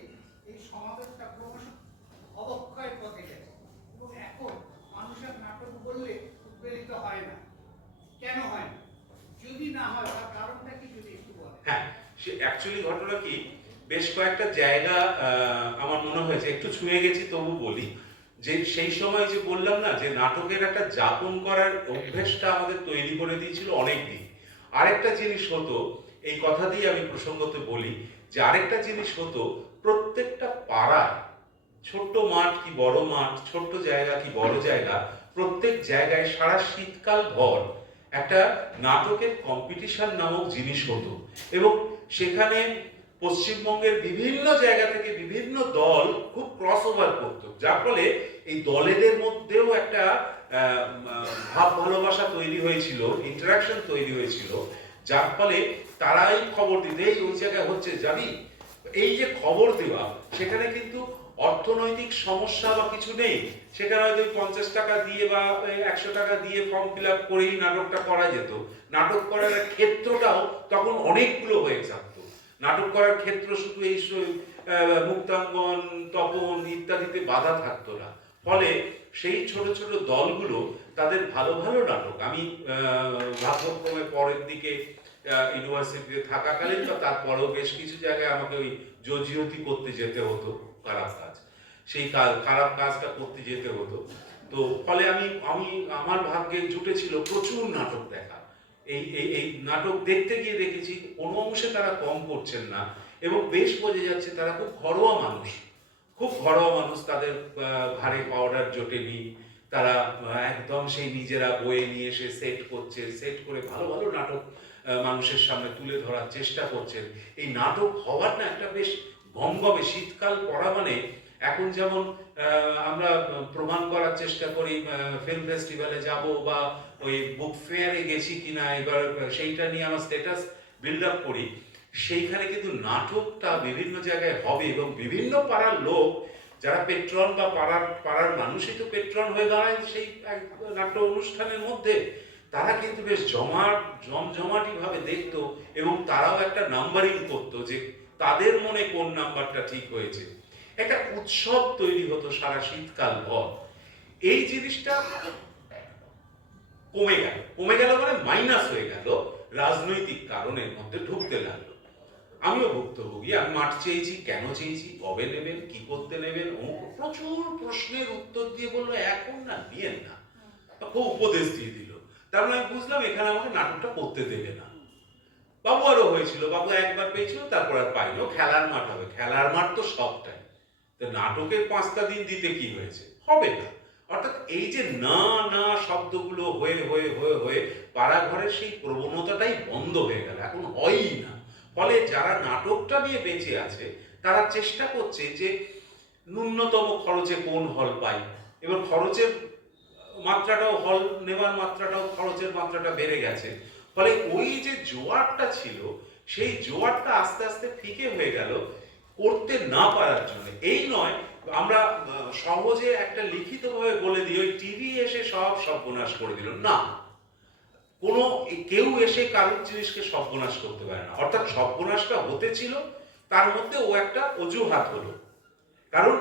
এই সমাবেশটা ক্রমশ অবক্ষয়ের পথে গেছে এবং এখন মানুষের নাটক বললে উদ্বেলিত হয় না। কেন হয় না? যদি না হয় তার কারণটা কি যদি একটু বলেন। হ্যাঁ, সে অ্যাকচুয়ালি ঘটনা কি, বেশ কয়েকটা জায়গা আমার মনে হয়েছে একটু ছুঁয়ে গেছি, তবু বলি যে সেই সময় যে বললাম না যে নাটকের একটা যাপন করার অভ্যেসটা আমাদের তৈরি করে দিয়েছিল অনেক দিন। আরেকটা জিনিস হতো, এই কথা দিয়ে আমি প্রসঙ্গতে বলি যে আরেকটা জিনিস হতো, প্রত্যেকটা পাড়ায় ছোট্ট মাঠ কি বড় মাঠ, ছোট্ট জায়গা কি বড় জায়গা, প্রত্যেক জায়গায় সারা শীতকাল ভর একটা নাটকের কম্পিটিশন নামক জিনিস হতো, এবং সেখানে পশ্চিমবঙ্গের বিভিন্ন জায়গা থেকে বিভিন্ন দল খুব ক্রস ওভার করতো, যার ফলে এই দলেদের মধ্যেও একটা ভাব ভালোবাসা তৈরি হয়েছিল, ইন্টারাকশন তৈরি হয়েছিল, যার ফলে তারাই খবর দিতে, এই ওই জায়গায় হচ্ছে যাবি, এই যে খবর দেওয়া, সেখানে কিন্তু অর্থনৈতিক সমস্যা বা কিছু নেই, সেখানে হয়তো 50 টাকা দিয়ে বা 100 টাকা দিয়ে ফর্ম ফিল আপ করেই নাটকটা করা যেত। নাটক করার ক্ষেত্রটাও তখন অনেকগুলো হয়ে থাকতো। নাটক করার ক্ষেত্র শুধু এই মুক্তাঙ্গন, তপন ইত্যাদিতে বাধা থাকতো না, ফলে সেই ছোট ছোট দলগুলো তাদের ভালো ভালো নাটক, আমি ভাগ্যক্রমে পরের দিকে ইউনিভার্সিটিতে থাকাকালীন বা তারপরেও বেশ কিছু জায়গায় আমাকে ওই জজিয়তি করতে যেতে হতো, খারাপ কাজ, সেই খারাপ কাজটা করতে যেতে হতো। তো ফলে আমি আমার ভাগ্যে জুটেছিল প্রচুর নাটক দেখা। এই নাটক দেখতে গিয়ে দেখেছি কোনো অংশে তারা কম করছেন না, এবং বেশ বোঝা যাচ্ছে তারা খুব ঘরোয়া মানুষ, খুব ঘরোয়া মানুষ, তাদের ঘাড়ে পাউডার জোটেনি, তারা একদম সেই নিজেরা বয়ে নিয়ে এসে সেট করছে, সেট করে ভালো ভালো নাটক মানুষের সামনে তুলে ধরার চেষ্টা করছেন। এই নাটক হওয়ার না একটা বেশ গমগমে, শীতকাল পড়া মানে এখন যেমন আমরা প্রমাণ করার চেষ্টা করি ফিল্ম ফেস্টিভ্যালে যাব বা ওই বুক ফেয়ারে গেছি কিনা, এবার সেইটা নিয়ে আমার স্ট্যাটাস বিল্ড আপ করি, সেইখানে কিন্তু নাটকটা বিভিন্ন জায়গায় হবে, এবং বিভিন্ন পাড়ার লোক যারা পেট্রন বা পাড়ার মানুষই তো পেট্রন হয়ে দাঁড়ায় সেই নাট্য অনুষ্ঠানের মধ্যে, তারা কিন্তু বেশ জমজমাটি ভাবে দেখতো, এবং তারাও একটা নাম্বারিং করতো যে তাদের মনে কোন নাম্বারটা ঠিক হয়েছে। একটা উৎসব তৈরি হতো সারা শীতকাল ভর। এই জিনিসটা কমে গেল মানে মাইনাস হয়ে গেল, রাজনৈতিক কারণের মধ্যে ঢুকতে লাগলো। আমিও ভুক্তভোগী, আমি মাঠ চেয়েছি, কেন চেয়েছি, কবে নেবেন, কি করতে নেবেন, প্রচুর প্রশ্নের উত্তর দিয়ে বললো এখন না, নিয়েন না, খুব উপদেশ দিয়ে দিল। তার মানে আমি বুঝলাম এখানে আমাকে নাটকটা করতে দেবে না। বাবু আরো হয়েছিল, বাবু একবার পেয়েছিল, তারপর আর পাইনি, খেলার মাঠ হবে, খেলার মাঠ তো সবটাই, তো নাটকের 5টা দিন দিতে কি হয়েছে, হবে না। অর্থাৎ এই যে না না শব্দগুলো হয়ে হয়ে হয়ে হয়ে পাড়াঘরের সেই প্রবণতাটাই বন্ধ হয়ে গেল, এখন হয়ই না। ফলে যারা নাটকটা নিয়ে বেঁচে আছে তারা চেষ্টা করছে যে ন্যূনতম খরচে কোন হল পাই, এবার খরচের মাত্রাটাও, হল নেওয়ার মাত্রাটাও, খরচের মাত্রাটা বেড়ে গেছে। ফলে ওই যে জোয়ারটা ছিল, সেই জোয়ারটা আস্তে আস্তে ফিকে হয়ে গেল করতে না পারার জন্য। এই নয় আমরা সহজে একটা লিখিতভাবে বলে দিই ওই টিভি এসে সব সর্বনাশ করে দিল, না, কোনো কেউ এসে কারোর জিনিসকে সর্বনাশ করতে পারে না। অর্থাৎ সর্বনাশটা হতে ছিল, তার মধ্যে ও একটা অজুহাত হলো। কারণ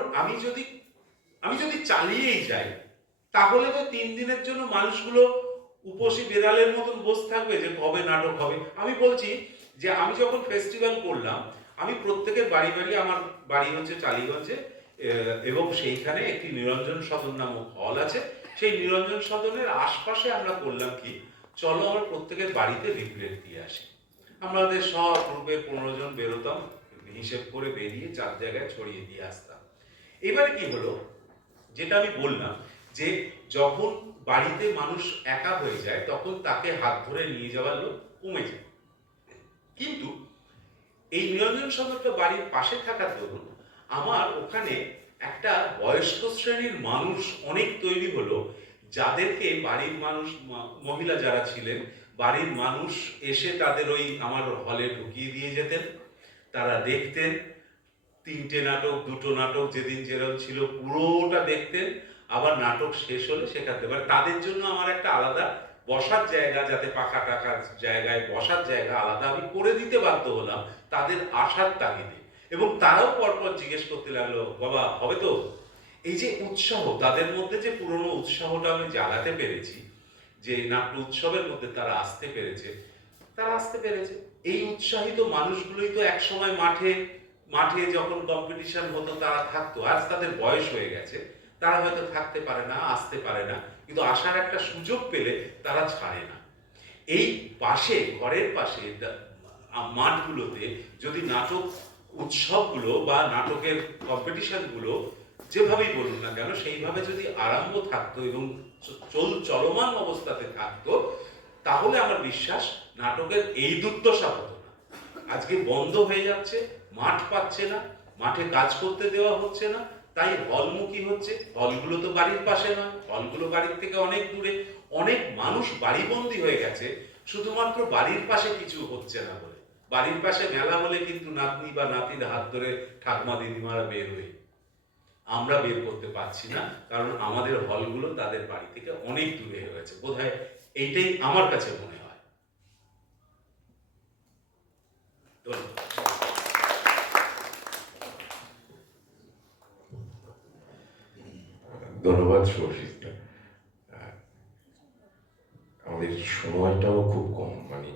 আমি যদি চালিয়েই যাই, তাহলে তো 3 দিনের জন্য মানুষগুলো উপসী বেড়ালের মতন বসে থাকবে যে কবে নাটক হবে। আমি বলছি যে আমি যখন ফেস্টিভ্যাল করলাম, আমি প্রত্যেকের বাড়ি বাড়ি, আমার বাড়ি হচ্ছে টালিগঞ্জে, এবং সেইখানে একটি নিরঞ্জন সদন নামক হল আছে। সেই নিরঞ্জন সদনের আশপাশে আমরা করলাম কি, চলো আমরা প্রত্যেকের বাড়িতে লিফলেট দিয়ে আসি। আমাদের সব গ্রুপের 15 জন বেরোতাম, হিসেব করে বেরিয়ে 4 জায়গায় ছড়িয়ে দিয়ে আসতাম। এবারে কি হলো, যেটা আমি বললাম যে যখন বাড়িতে মানুষ একা হয়ে যায়, তখন তাকে হাত ধরে নিয়ে যাওয়ার লোক কমে যায়। কিন্তু এই নিরঞ্জন সদনটা বাড়ির পাশে থাকার দরুন আমার ওখানে একটা বয়স্ক শ্রেণীর মানুষ অনেক তৈরি হলো, যাদেরকে বাড়ির মানুষ, মহিলা যারা ছিলেন, বাড়ির মানুষ এসে তাদের ওই আমার হলে ঢুকিয়ে দিয়ে যেতেন। তারা দেখতেন, 3টে নাটক, 2টো নাটক, যেদিন যেরকম ছিল পুরোটা দেখতেন। আবার নাটক শেষ হলে সেখান থেকে তাদের জন্য আমার একটা আলাদা বসার জায়গা, যাতে পাখা টাকার জায়গায় বসার জায়গা আলাদা আমি করে দিতে বাধ্য হলাম তাদের আশার তাগিদে। এবং তারাও পরপর জিজ্ঞেস করতে লাগলো, বাবা হবে তো? এই যে উৎসাহ, তাদের মধ্যে যে পুরনো উৎসাহটা আমি জ্বালাতে পেরেছি, যে নাট্য উৎসবের মধ্যে তারা আসতে পেরেছে, এই উৎসাহিত মানুষগুলোই তো একসময় মাঠে যখন কম্পিটিশন হতো তারা থাকতো। আজ তাদের বয়স হয়ে গেছে, তারা হয়তো থাকতে পারে না, আসতে পারে না, কিন্তু আসার একটা সুযোগ পেলে তারা ছাড়ে না। এই পাশে, ঘরের পাশে মাঠগুলোতে যদি নাটক উৎসবগুলো বা নাটকের কম্পিটিশনগুলো যেভাবেই বলুন না কেন, সেইভাবে যদি আরম্ভ থাকতো এবং চলমান অবস্থাতে থাকতো, তাহলে আমার বিশ্বাস নাটকের এই দুর্দশা হতো না। আজকে বন্ধ হয়ে যাচ্ছে, মাঠ পাচ্ছে না, মাঠে কাজ করতে দেওয়া হচ্ছে না, তাই হলমুখী হচ্ছে। হলগুলো তো বাড়ির পাশে নয়, হলগুলো বাড়ির থেকে অনেক দূরে। অনেক মানুষ বাড়িবন্দী হয়ে গেছে শুধুমাত্র বাড়ির পাশে কিছু হচ্ছে না বলে। বাড়ির পাশে মেলা হলে কিন্তু নাতনি বা নাতির হাত ধরে ঠাকুমা দিদিমারা বের হয়ে, আমরা বের করতে পারছি না, কারণ আমাদের হলগুলো তাদের বাড়ি থেকে অনেক দূরে হয়ে গেছে। বোধহয় এইটাই আমার কাছে মনে হয়। ধন্যবাদ। ধন্যবাদ শুভাশিস দা। আমাদের সময়টাও খুব কম, মানে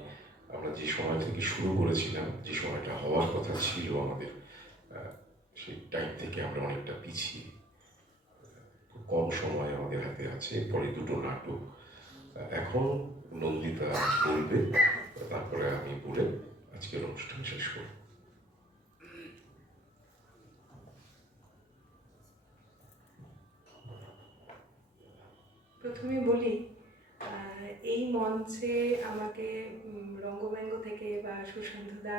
আমরা যে সময় থেকে শুরু করেছিলাম, যে সময়টা হওয়ার কথা ছিল আমাদের, সেই টাইম থেকে আমরা অনেকটা পিছিয়ে। খুব কম সময় আমাদের হাতে আছে। পরে 2টো নাটক, এখন নন্দিতা বলবে, তারপরে আমি বলে আজকের অনুষ্ঠান শেষ করব। প্রথমে বলি, এই মঞ্চে আমাকে রঙ্গব্যঙ্গ থেকে বা সুশান্তদা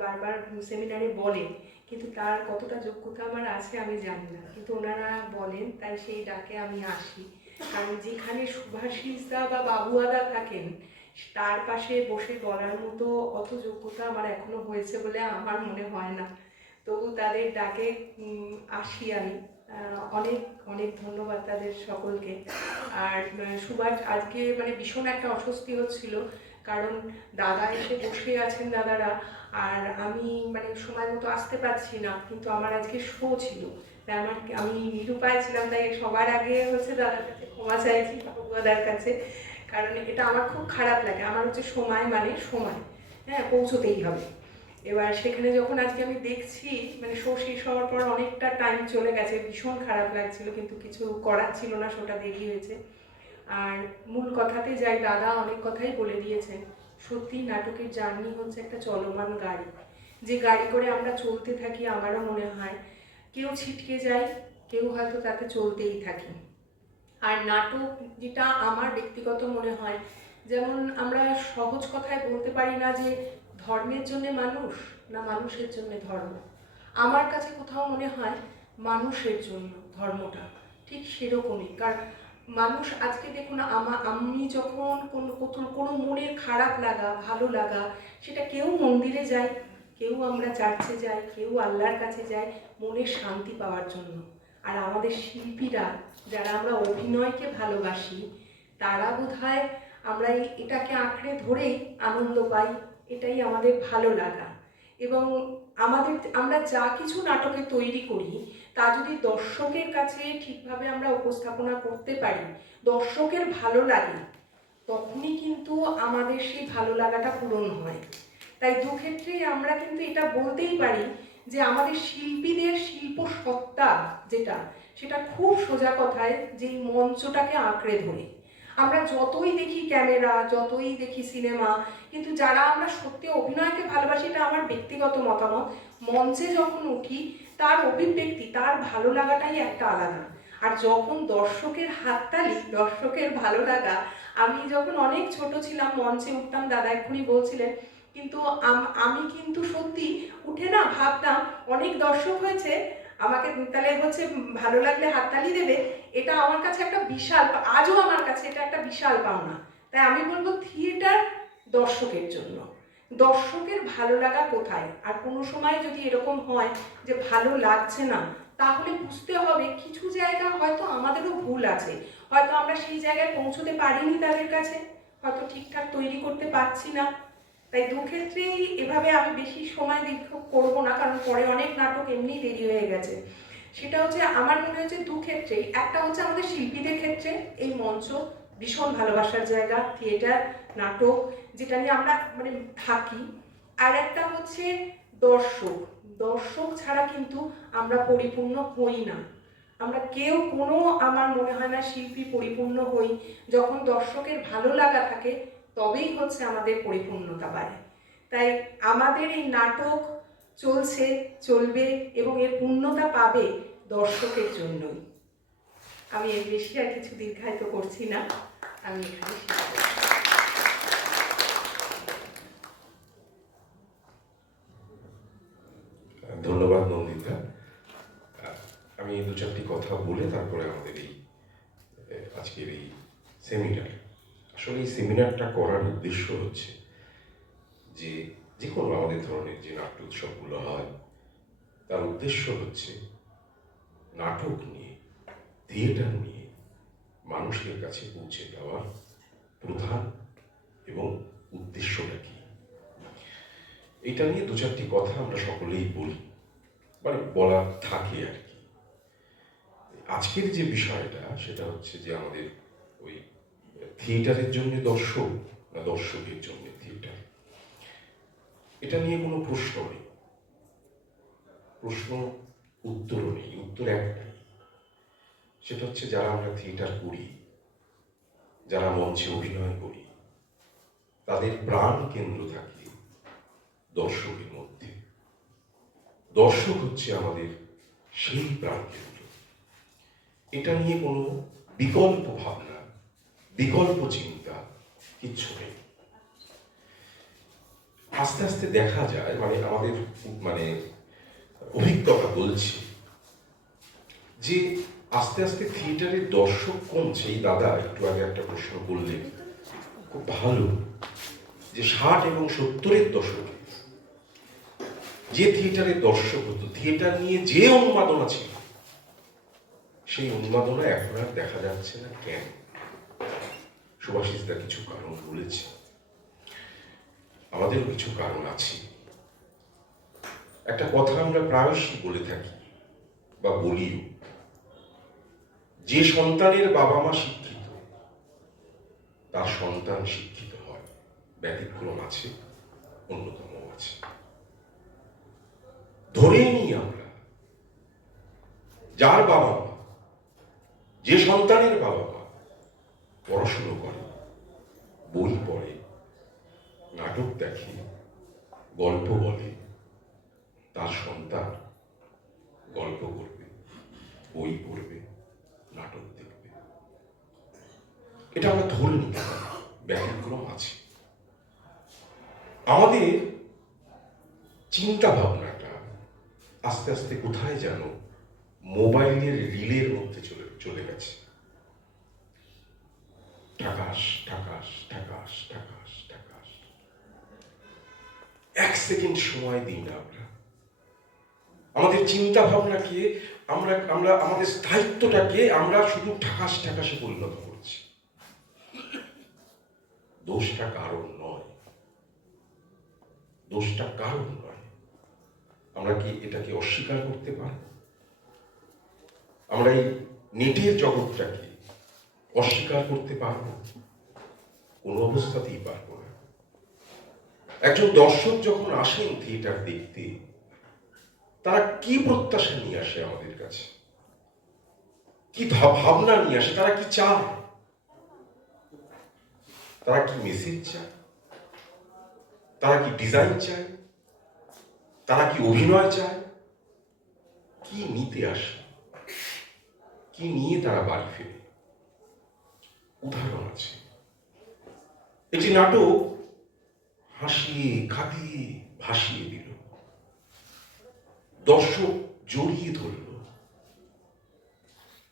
বারবার সেমিনারে বলেন, কিন্তু তার কতটা যোগ্যতা আমার আছে আমি জানি না, কিন্তু ওনারা বলেন, তাই সেই ডাকে আমি আসি। কারণ যেখানে সুভাষিসদা বা বাবুয়াদা থাকেন, তার পাশে বসে বলার মতো অত যোগ্যতা আমার এখনো হয়েছে বলে আমার মনে হয় না। তবু তাদের ডাকে আসি আমি। অনেক অনেক ধন্যবাদ তাদের সকলকে। আর সুভাষ আজকে মানে ভীষণ একটা অস্বস্তি হচ্ছিল, কারণ দাদা এসে বসে আছেন দাদারা, আর আমি মানে সময় মতো আসতে পারছি না, কিন্তু আমার আজকে শো ছিল, তাই আমি নিরুপায় ছিলাম, তাই সবার আগে হচ্ছে দাদার কাছে ক্ষমা চাইছি, বাবুদার কাছে, কারণ এটা আমার খুব খারাপ লাগে। আমার হচ্ছে সময় মানে সময়, হ্যাঁ, পৌঁছতেই হবে। এবার সেখানে যখন আজকে আমি দেখছি মানে শো শেষ হওয়ার পর অনেকটা টাইম চলে গেছে, ভীষণ খারাপ লাগছিল, কিন্তু কিছু করার ছিল না, শোটা দেরি হয়েছে। আর মূল কথাতে যাই, দাদা অনেক কথাই বলে দিয়েছেন। সত্যি নাটকের জার্নি হচ্ছে একটা চলমান গাড়ি, যে গাড়ি করে আমরা চলতে থাকি। আমারও মনে হয় কেউ ছিটকে যায়, কেউ হয়তো তাতে চলতেই থাকি। আর নাটক, যেটা আমার ব্যক্তিগত মনে হয়, যেমন আমরা সহজ কথায় বলতে পারি না যে ধর্মের জন্য মানুষ না মানুষের জন্য ধর্ম। আমার কাছে কোথাও মনে হয় মানুষের জন্য ধর্মটা ঠিক সেরকমই। কারণ মানুষ আজকে দেখুন, আমি যখন কোনো মনের খারাপ লাগা, ভালো লাগা, সেটা কেউ মন্দিরে যায়, কেউ আমরা চার্চে যাই, কেউ আল্লাহর কাছে যাই মনের শান্তি পাওয়ার জন্য। আর আমাদের শিল্পীরা, যারা আমরা অভিনয়কে ভালোবাসি, তারা বোধহয় আমরা এটাকে আঁকড়ে ধরেই আনন্দ পাই, এটাই আমাদের ভালো লাগা। এবং আমরা যা কিছু নাটকে তৈরি করি তা যদি দর্শকের কাছে ঠিকভাবে আমরা উপস্থাপনা করতে পারি, দর্শকের ভালো লাগে, তখনই কিন্তু আমাদের সেই ভালো লাগাটা পূরণ হয়। তাই দুক্ষেত্রেই আমরা কিন্তু এটা বলতেই পারি যে আমাদের শিল্পীদের শিল্প সত্তা সেটা খুব সোজা কথায় যেই মঞ্চটাকে আঁকড়ে ধরে। আমরা যতই দেখি ক্যামেরা, যতই দেখি সিনেমা, কিন্তু যারা আমরা সত্যি অভিনয়কে ভালোবাসি, এটা আমার ব্যক্তিগত মতামত, মঞ্চে যখন উঠি তার অভিব্যক্তি, তার ভালো লাগাটাই একটা আলাদা। আর যখন দর্শকের হাততালি, দর্শকের ভালো লাগা, আমি যখন অনেক ছোট ছিলাম মঞ্চে উঠতাম, দাদা এক্ষুনি বলছিলেন, কিন্তু আমি কিন্তু সত্যি উঠে না ভাবতাম অনেক দর্শক হয়েছে, আমাকে তাহলে হচ্ছে ভালো লাগলে হাততালি দেবে, এটা আমার কাছে একটা বিশাল, আজও আমার কাছে এটা একটা বিশাল পাওনা। তাই আমি বলবো থিয়েটার দর্শকের জন্য, দর্শকের ভালো লাগা কোথায়। আর কোনো সময় যদি এরকম হয় যে ভালো লাগছে না, তাহলে বুঝতে হবে কিছু জায়গা হয়তো আমাদেরও ভুল আছে, হয়তো আমরা সেই জায়গায় পৌঁছতে পারিনি তাদের কাছে, হয়তো ঠিকঠাক তৈরি করতে পারছি না। তাই দুক্ষেত্রেই এভাবে আমি বেশি সময় দীর্ঘ করবো না, কারণ পরে অনেক নাটক এমনি দেরি হয়ে গেছে। সেটা হচ্ছে আমার মনে হচ্ছে দুক্ষেত্রেই, একটা হচ্ছে আমাদের শিল্পীদের ক্ষেত্রে এই মঞ্চ ভীষণ ভালোবাসার জায়গা, থিয়েটার, নাটক, যেটা নিয়ে আমরা মানে থাকি। আর একটা হচ্ছে দর্শক ছাড়া কিন্তু আমরা পরিপূর্ণ হই না। আমরা কেউ আমার মনে হয় না শিল্পী পরিপূর্ণ হই। যখন দর্শকের ভালো লাগা থাকে তবেই হচ্ছে আমাদের পরিপূর্ণতা বাড়ে। তাই আমাদের এই নাটক চলছে, চলবে এবং এর পূর্ণতা পাবে দর্শকের জন্যই। আমি এর বেশি আর কিছু দীর্ঘায়িত করছি না, আমি এখানে শেষ করছি। ধন্যবাদ নন্দিতা। আমি দু চারটি কথা বলে তারপরে আমাদের এই আজকের এই সেমিনার, আসলে এই সেমিনারটা করার উদ্দেশ্য হচ্ছে যে কোনো আমাদের ধরনের যে নাট্য উৎসবগুলো হয়, তার উদ্দেশ্য হচ্ছে নাটক নিয়ে, থিয়েটার নিয়ে মানুষের কাছে পৌঁছে দেওয়ার প্রধান এবং উদ্দেশ্যটা কি, এটা নিয়ে দু চারটি কথা আমরা সকলেই বলি, মানে বলা থাকে আর কি। আজকের যে বিষয়টা সেটা হচ্ছে যে আমাদের ওই থিয়েটারের জন্য দর্শক না দর্শকের জন্য থিয়েটার, এটা নিয়ে কোনো প্রশ্ন নেই, উত্তরও নেই, উত্তর একটাই, সেটা হচ্ছে যারা আমরা থিয়েটার করি, যারা মঞ্চে অভিনয় করি, তাদের প্রাণ কেন্দ্র থাকে দর্শকের মধ্যে। দর্শক হচ্ছে আমাদের সেই প্রাণ কেন্দ্র। এটা নিয়ে কোনো বিকল্প ভাবনা, বিকল্প চিন্তা কিচ্ছু নেই। আস্তে আস্তে দেখা যায়, মানে আমাদের অভিজ্ঞতা বলছে যে আস্তে আস্তে থিয়েটারের দর্শক কমছে। এই দাদা একটু আগে একটা প্রশ্ন করলেন, খুব ভালো, যে 60 এবং 70-এর দশকে যে থিয়েটারের দর্শক হতো, থিয়েটার নিয়ে যে উন্মাদনা ছিল, সেই উন্মাদনা এখন আর দেখা যাচ্ছে না। কেন? সুভাষিসদা কিছু কারণ বলেছে, আমাদেরও কিছু কারণ আছে। একটা কথা আমরা প্রায়শই বলে থাকি বা বলিও, যে সন্তানের বাবা মা শিক্ষিত তার সন্তান শিক্ষিত হয়। ব্যতিক্রম আছে, অন্যতম আছে। ধরে নিই আমরা, যার বাবা মা, যে সন্তানের বাবা মা পড়াশুনো করে, বই পড়ে, নাটক দেখে, গল্প বলে, তার সন্তান গল্প করবে, বই পড়বে, নাটক দেখবে। এটা আমরা ধরে নিতে পারি, ব্যতিক্রম আছে। আমাদের চিন্তা ভাবনাটা আস্তে আস্তে কোথায় যেন মোবাইলের রিলের মধ্যে চলে গেছে। ঠাকাস ঠাকাস ঠাকাস ঠাকাস ঠাকাস। 1 সেকেন্ড সময় দিই না আমরা আমাদের চিন্তা ভাবনাকে, আমরা আমরা আমাদের স্থায়িত্বটাকে আমরা শুধু ঠাকাস ঠাকাসে পরিণত করছি। দোষটা কারণ নয়, দোষটা কারণ নয়। আমরা কি এটাকে অস্বীকার করতে পারি? আমরা এই নেটের জগৎটাকে অস্বীকার করতে পারবো? কোনো অবস্থাতেই পারবো না। একজন দর্শক যখন আসেন থিয়েটার দেখতে, তারা কি প্রত্যাশা নিয়ে আসে আমাদের কাছে, কি ভাবনা নিয়ে আসে, তারা কি চায়, তারা কি মেসেজ চায়, তারা কি ডিজাইন চায়, তারা কি অভিনয় চায়, কি নিতে আসে, কি নিয়ে তারা বাড়ি ফেরে? উদাহরণ আছে। একটি নাটক হাসিয়ে কাঁদিয়ে ভাসিয়ে দিল, দর্শক জড়িয়ে ধরল।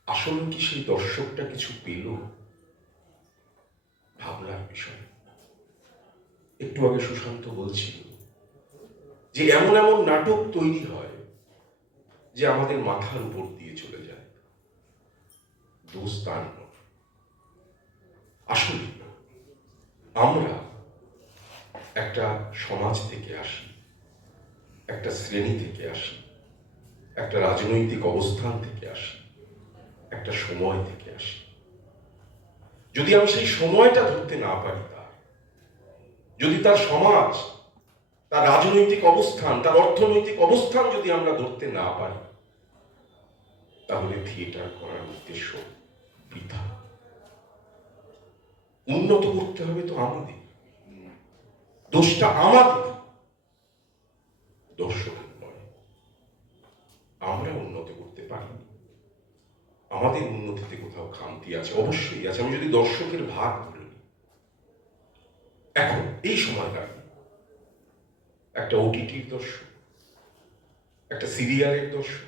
আসলে কি সেই দর্শকটা কিছু পেল? ভাবনার বিষয়। একটু আগে সুশান্ত বলছিল যে এমন এমন নাটক তৈরি হয় যে আমাদের মাথার উপর দিয়ে চলে যায়। দোষ তার নয়। আসলে আমরা একটা সমাজ থেকে আসি, একটা শ্রেণী থেকে আসি, একটা রাজনৈতিক অবস্থান থেকে আসি, একটা সময় থেকে আসি। যদি আমি সেই সময়টা ধরতে না পারি, যদি তার সমাজ, তার রাজনৈতিক অবস্থান, তার অর্থনৈতিক অবস্থান যদি আমরা ধরতে না পারি, তাহলে থিয়েটার করার উদ্দেশ্য বৃথা। উন্নত করতে হবে তো আমাদের, দোষটা আমাদের, দর্শকের নয়। আমরা উন্নত করতে পারি, আমাদের উন্নতিতে কোথাও খামতি আছে, অবশ্যই আছে। আমি যদি দর্শকের ভাগ ধরে নিই, এখন এই সময় দাঁড়িয়ে একটা ওটিটির দর্শক, একটা সিরিয়ালের দর্শক,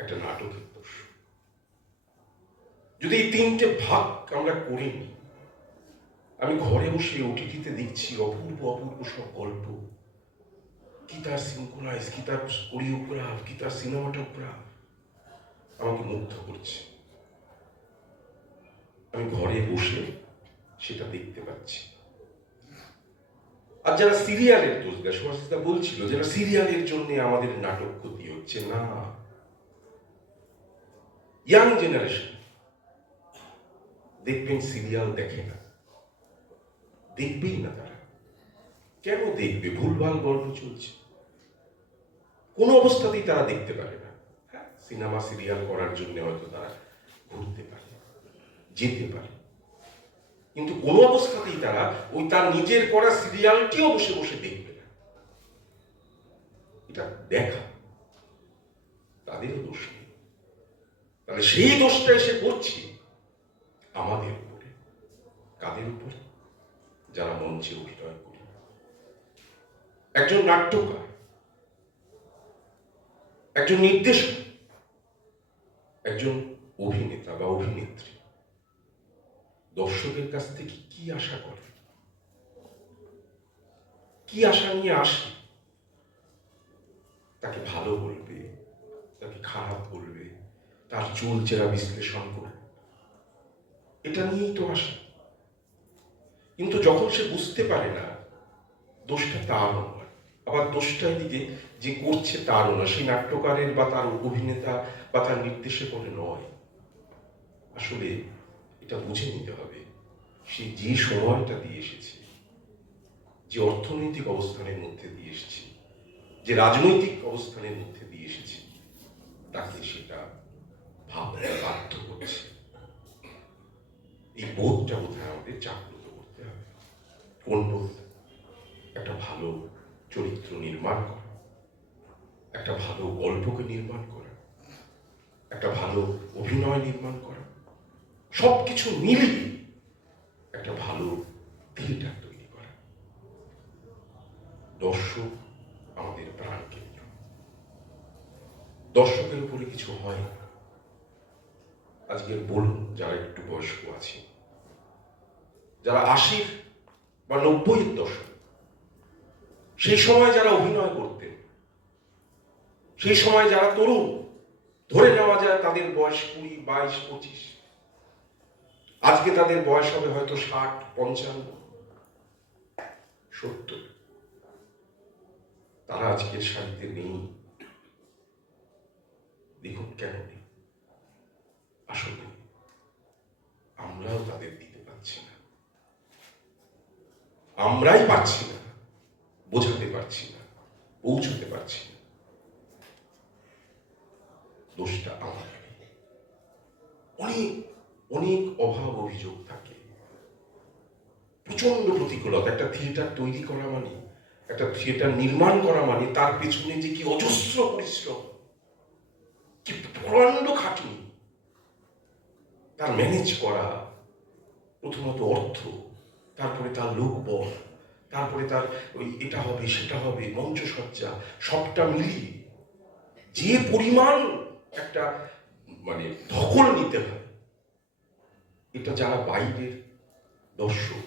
একটা নাটকের দর্শক, যদি এই 3টে ভাগ আমরা করে নিই, আমি ঘরে বসে ওটিটিতে দেখছি অপূর্ব অপূর্ব সব গল্প, কি তার সিনক্রোনাইজ, কি তার কোরিওগ্রাফ, কি তার সিনেমাটোগ্রাফ আমাকে মুগ্ধ করছে। আমি ঘরে বসে সেটা দেখতে পাচ্ছি। আর যারা সিরিয়ালের দোষ দেয়, সুভাষিতা বলছিল যারা সিরিয়ালের জন্য আমাদের নাটক ক্ষতি হচ্ছে, না, ইয়াং জেনারেশন দেখবেন সিরিয়াল দেখে না, দেখবেই না তারা। কেন দেখবে? ভুলভাল গল্প চলছে, কোনো অবস্থাতেই তারা দেখতে পারে না। হ্যাঁ, সিনেমা সিরিয়াল করার জন্য হয়তো তারা ঘুরতে পারে, যেতে পারে, কিন্তু কোনো অবস্থাতেই তারা ওই তার নিজের করা সিরিয়ালটিও বসে বসে দেখবে না। এটা দেখা তাদেরও দোষ নেই। তাহলে সেই দোষটা এসে পড়ছে আমাদের উপরে। কাদের উপরে? যারা মঞ্চে অভিনয় করি। একজন নাট্যকার, একজন নির্দেশক, একজন অভিনেতা বা অভিনেত্রী দর্শকের কাছ থেকে কি আশা করে, কি আশা নিয়ে আসে? তাকে ভালো বলবে, তাকে খারাপ বলবে, তার চুলচেরা বিশ্লেষণ করবে, এটা নিয়েই তো আসে। কিন্তু যখন সে বুঝতে পারে না, দোষটা তারও নয়, আবার দোষটা এদিকে যে করছে তারও নয়, সেই নাট্যকারের বা তার অভিনেতা বা তার নির্দেশকের নয়। আসলে এটা বুঝে নিতে হবে, সে যে সময়টা দিয়ে এসেছে, যে অর্থনৈতিক অবস্থানের মধ্যে দিয়ে এসেছে, যে রাজনৈতিক অবস্থানের মধ্যে দিয়ে এসেছে, তাকে সেটা ভাবতে বাধ্য করছে। এই বোধটা বোধহয় আমাদের জাগ্রত করতে হবে। কোন বোধ? একটা ভালো চরিত্র নির্মাণ করা, একটা ভালো গল্পকে নির্মাণ করা, একটা ভালো অভিনয় নির্মাণ করা, সবকিছু মিলিয়ে একটা ভালো থিয়েটার তৈরি করা। দর্শক আমাদের প্রাণ কেন্দ্র। দর্শকের উপরে কিছু হয় না। আজকের বলুন, যারা একটু বয়স্ক আছে, যারা 80 বা 90-এর দশক, সেই সময় যারা অভিনয় করতেন, সেই সময় যারা তরুণ, ধরে নেওয়া যায় তাদের বয়স 20, 22, 25, আজকে তাদের বয়স হবে হয়তো 60, 55, 70, তারা আজকের সাহিত্যে নেই। দেখুন কেন নেই। আসলে আমরাও তাদের দিতে পারছি না, আমরাই পারছি না, বোঝাতে পারছি না, পৌঁছতে পারছি না। দোষটা আমাদের। অনেক অনেক অভাব অভিযোগ থাকে, প্রচন্ড প্রতিকূলতা। একটা থিয়েটার তৈরি করা মানে, একটা থিয়েটার নির্মাণ করা মানে তার পেছনে যে কি অজস্র পরিশ্রম, কি প্রচন্ড খাটুনি, তার ম্যানেজ করা, প্রথমত অর্থ, তারপরে তার লোকবল, তারপরে তার ওই এটা হবে সেটা হবে, মঞ্চসজ্জা, সবটা মিলিয়ে যে পরিমাণ একটা মানে ধকল নিতে হয়, এটা যারা বাইরের দর্শক,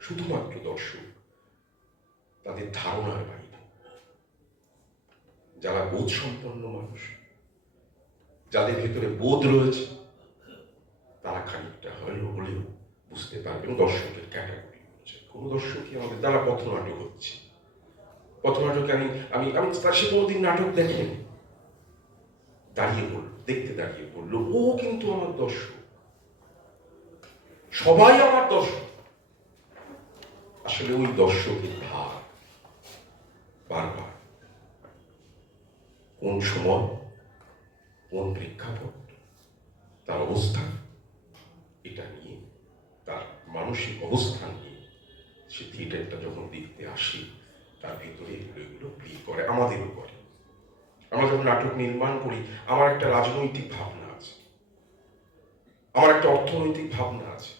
শুধুমাত্র দর্শক, তাদের ধারণার বাইরে। যারা বোধ সম্পন্ন মানুষ, যাদের ভেতরে বোধ রয়েছে, তারা খানিকটা হলেও বুঝতে পারবেন দর্শকের ক্যাটাগরি হচ্ছে। কোনো দর্শকই আমাদের দ্বারা পথনাটক হচ্ছে, পথনাটকে আমি আমি আমি তার সে কোনোদিন নাটক দেখেনি, দাঁড়িয়ে পড়লো, দেখতে দাঁড়িয়ে পড়লো, ও কিন্তু আমার দর্শক, সবাই আমার দর্শক। আসলে ওই দর্শকের ভাগ বারবার কোন সময়, কোন প্রেক্ষাপট, তার অবস্থান, এটা নিয়ে, তার মানসিক অবস্থান নিয়ে সে থিয়েটারটা যখন দেখতে আসে, তার ভেতরে এগুলো প্লে করে, আমাদেরও করে। আমরা যখন নাটক নির্মাণ করি, আমার একটা রাজনৈতিক ভাবনা আছে, আমার একটা অর্থনৈতিক ভাবনা আছে,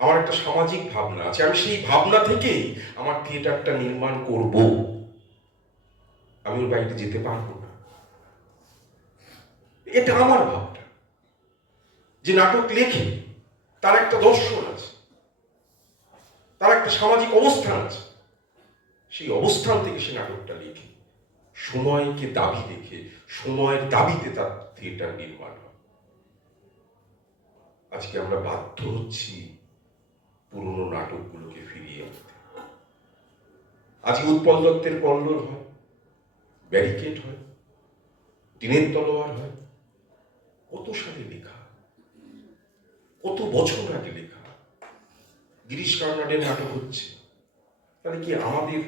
আমার একটা সামাজিক ভাবনা আছে। আমি সেই ভাবনা থেকেই আমার থিয়েটারটা নির্মাণ করব, আমি ওর বাইরে যেতে পারবো না। এটা আমার ভাবনা। যে নাটক লেখে তার একটা দর্শন আছে, তার একটা সামাজিক অবস্থান আছে, সেই অবস্থান থেকে সে নাটকটা লেখে, সময়কে দাবি রেখে, সময়ের দাবিতে তার থিয়েটার নির্মাণ হয়। আজকে আমরা বাধ্য হচ্ছি পুরনো নাটকগুলোকে ফিরিয়ে আনতে। আজকে উৎপল দত্তের কল্লোল হয়, ব্যারিকেড হয়, টিনের তলোয়ার হয়, কত সালে লেখা, কত বছর আগে লেখা। গিরিশ কার্নাডের নাটক হচ্ছে। তাহলে কি আমাদের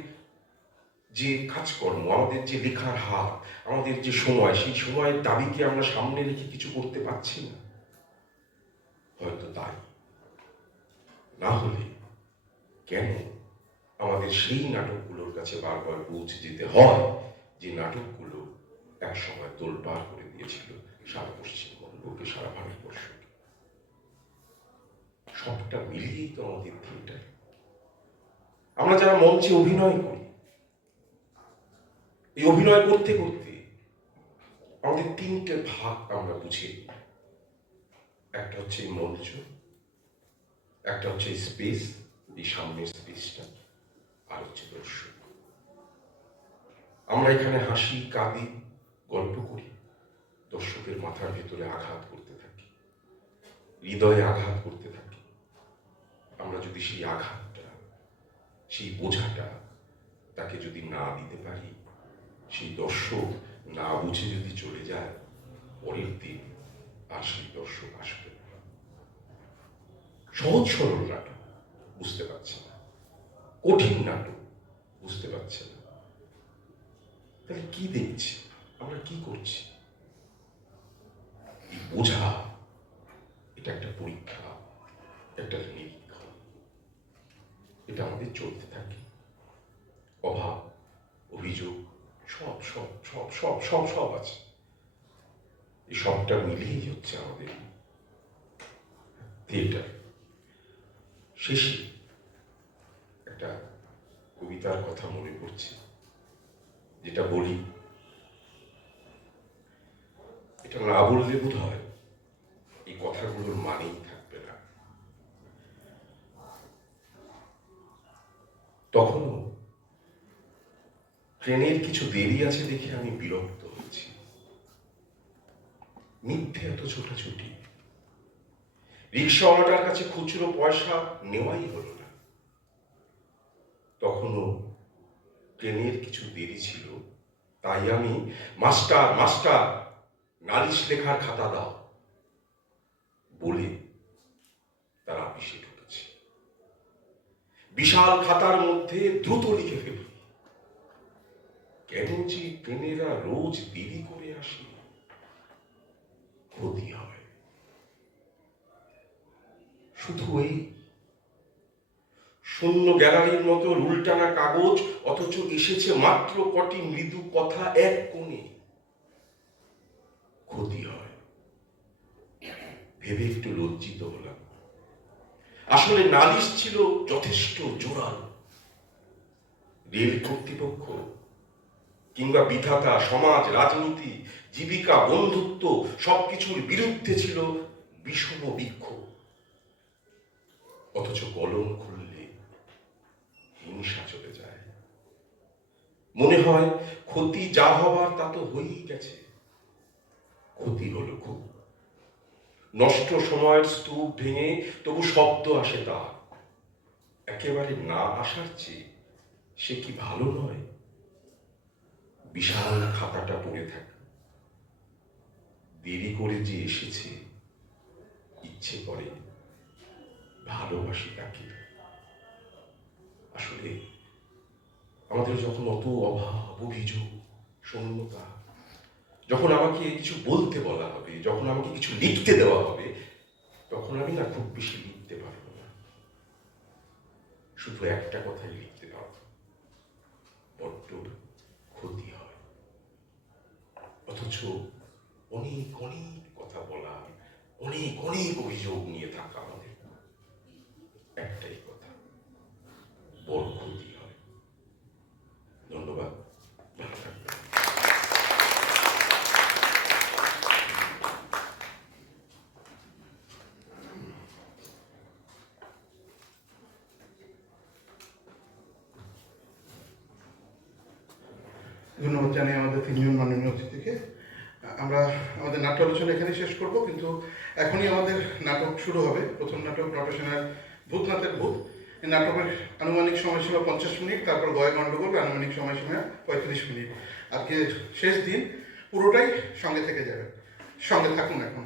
যে কাজকর্ম, আমাদের যে লেখার হার, আমাদের যে সময়, সেই সময়ের দাবিকে আমরা সামনে রেখে কিছু করতে পারছি না? হয়তো তাই। না হলে কেন আমাদের সেই নাটকগুলোর কাছে বারবার পৌঁছে যেতে হয়, যে নাটকগুলো এক সময় তোলপাড় করে দিয়েছিল সারা পশ্চিমবঙ্গকে, সারা ভারতবর্ষকে। সবটা মিলিয়েই তো আমাদের থিয়েটার। আমরা যারা মঞ্চে অভিনয় করি, এই অভিনয় করতে করতে আমাদের 3টে ভাগ আমরা বুঝে নিই। একটা হচ্ছে মঞ্চ, একটা হচ্ছে স্পেস, এই সামনের স্পেসটা, আর হচ্ছে দর্শক। আমরা এখানে হাসি, কাঁদি, গল্প করি, দর্শকের মাথার ভেতরে আঘাত করতে থাকি, হৃদয়ে আঘাত করতে থাকি। আমরা যদি সেই আঘাতটা, সেই বোঝাটা তাকে যদি না দিতে পারি, সেই দর্শক না বুঝে যদি চলে যায়, পরের দিন আর সেই দর্শক আসবে না। সহজ সরল নাটক বুঝতে পারছে না, কঠিন নাটক বুঝতে পারছে না, তাহলে কি দেখছি, আমরা কি করছি? এই বোঝা, এটা একটা পরীক্ষা, একটা নিরীক্ষণ, এটা আমাদের চলতে থাকে। অভাব, অভিযোগ, সব সব সব সব সব সব আছে। এই সবটা মিলিয়েই হচ্ছে আমাদের থিয়েটার। শেষে একটা কবিতার কথা মনে পড়ছে, যেটা বলি, এটা না বললে বোধ হয় এই কথাগুলোর মানেই থাকবে না। তখনও ট্রেনের কিছু দেরি আছে দেখে আমি বিরক্ত হয়েছি। মিথ্যে এত ছোটাছুটি, রিক্সাওয়ালাটার কাছে খুচরো পয়সা নেওয়াই হলো না। তখনও ট্রেনের কিছু দেরি ছিল, তাই আমি মাস্টার মাস্টার নালিশ লেখার খাতা দাও বলে তার আপিসে ঢুকেছি। বিশাল খাতার মধ্যে দ্রুত লিখে ফেলি, কেন যে ট্রেনেরা রোজ দেরি করে আসে, ক্ষতি হয়। শুধু এই শূন্য গ্যালারির মতো রুলটানা কাগজ, অথচ এসেছে মাত্র কটি মৃদু কথা এক কোণে, ক্ষতি হয়। ভেবে একটু লজ্জিত হলাম। আসলে নালিশ ছিল যথেষ্ট জোরালো। রেল কর্তৃপক্ষ কিংবা বিধাতা, সমাজ, রাজনীতি, জীবিকা, বন্ধুত্ব সবকিছুর বিরুদ্ধে ছিল বিষম বিক্ষোভ। অথচ কলম খুললে হিংসা চলে যায়। মনে হয় ক্ষতি যা হবার তা তো হয়েই গেছে। ক্ষতি হলো খুব। নষ্ট সময়ের স্তূপ ভেঙে তবু শব্দ আসে তা। একেবারে না আসার চেয়ে সে কি ভালো নয়? বিশাল খাতাটা পড়ে থাকে, দেরি করে যে এসেছে, ইচ্ছে করে ভালোবাসি তাকে। আসলে আমাদের যখন অত অভাব, অভিযোগ, শূন্যতা, যখন আমাকে কিছু বলতে বলা হবে, যখন আমাকে কিছু লিখতে দেওয়া হবে, তখন আমি না খুব বেশি লিখতে পারবো না। শুধু একটা কথাই লিখতে পারবো, বড্ড ক্ষতি হয়। অথচ অনেক অনেক কথা বলা, অনেক অনেক অভিযোগ নিয়ে থাকা আমাদের, একটাই কথা, বড় ক্ষতি হয়। ধন্যবাদ, ভালো থাকবেন। ধন্যবাদ জানাই আমাদের তিনজন মাননীয় অতিথিকে। আমরা আমাদের নাট্য আলোচনা এখানেই শেষ করব, কিন্তু এখনই আমাদের নাটক শুরু হবে। প্রথম নাটক নটসেনার ভূতনাথের ভূত। এই নাটকের আনুমানিক সময়সীমা 50 মিনিট, তারপর গয় গণ্ডগোল আনুমানিক সময়সীমা 35 মিনিট। আজকে শেষ দিন, পুরোটাই সঙ্গে থেকে যাবে, সঙ্গে থাকুন এখন।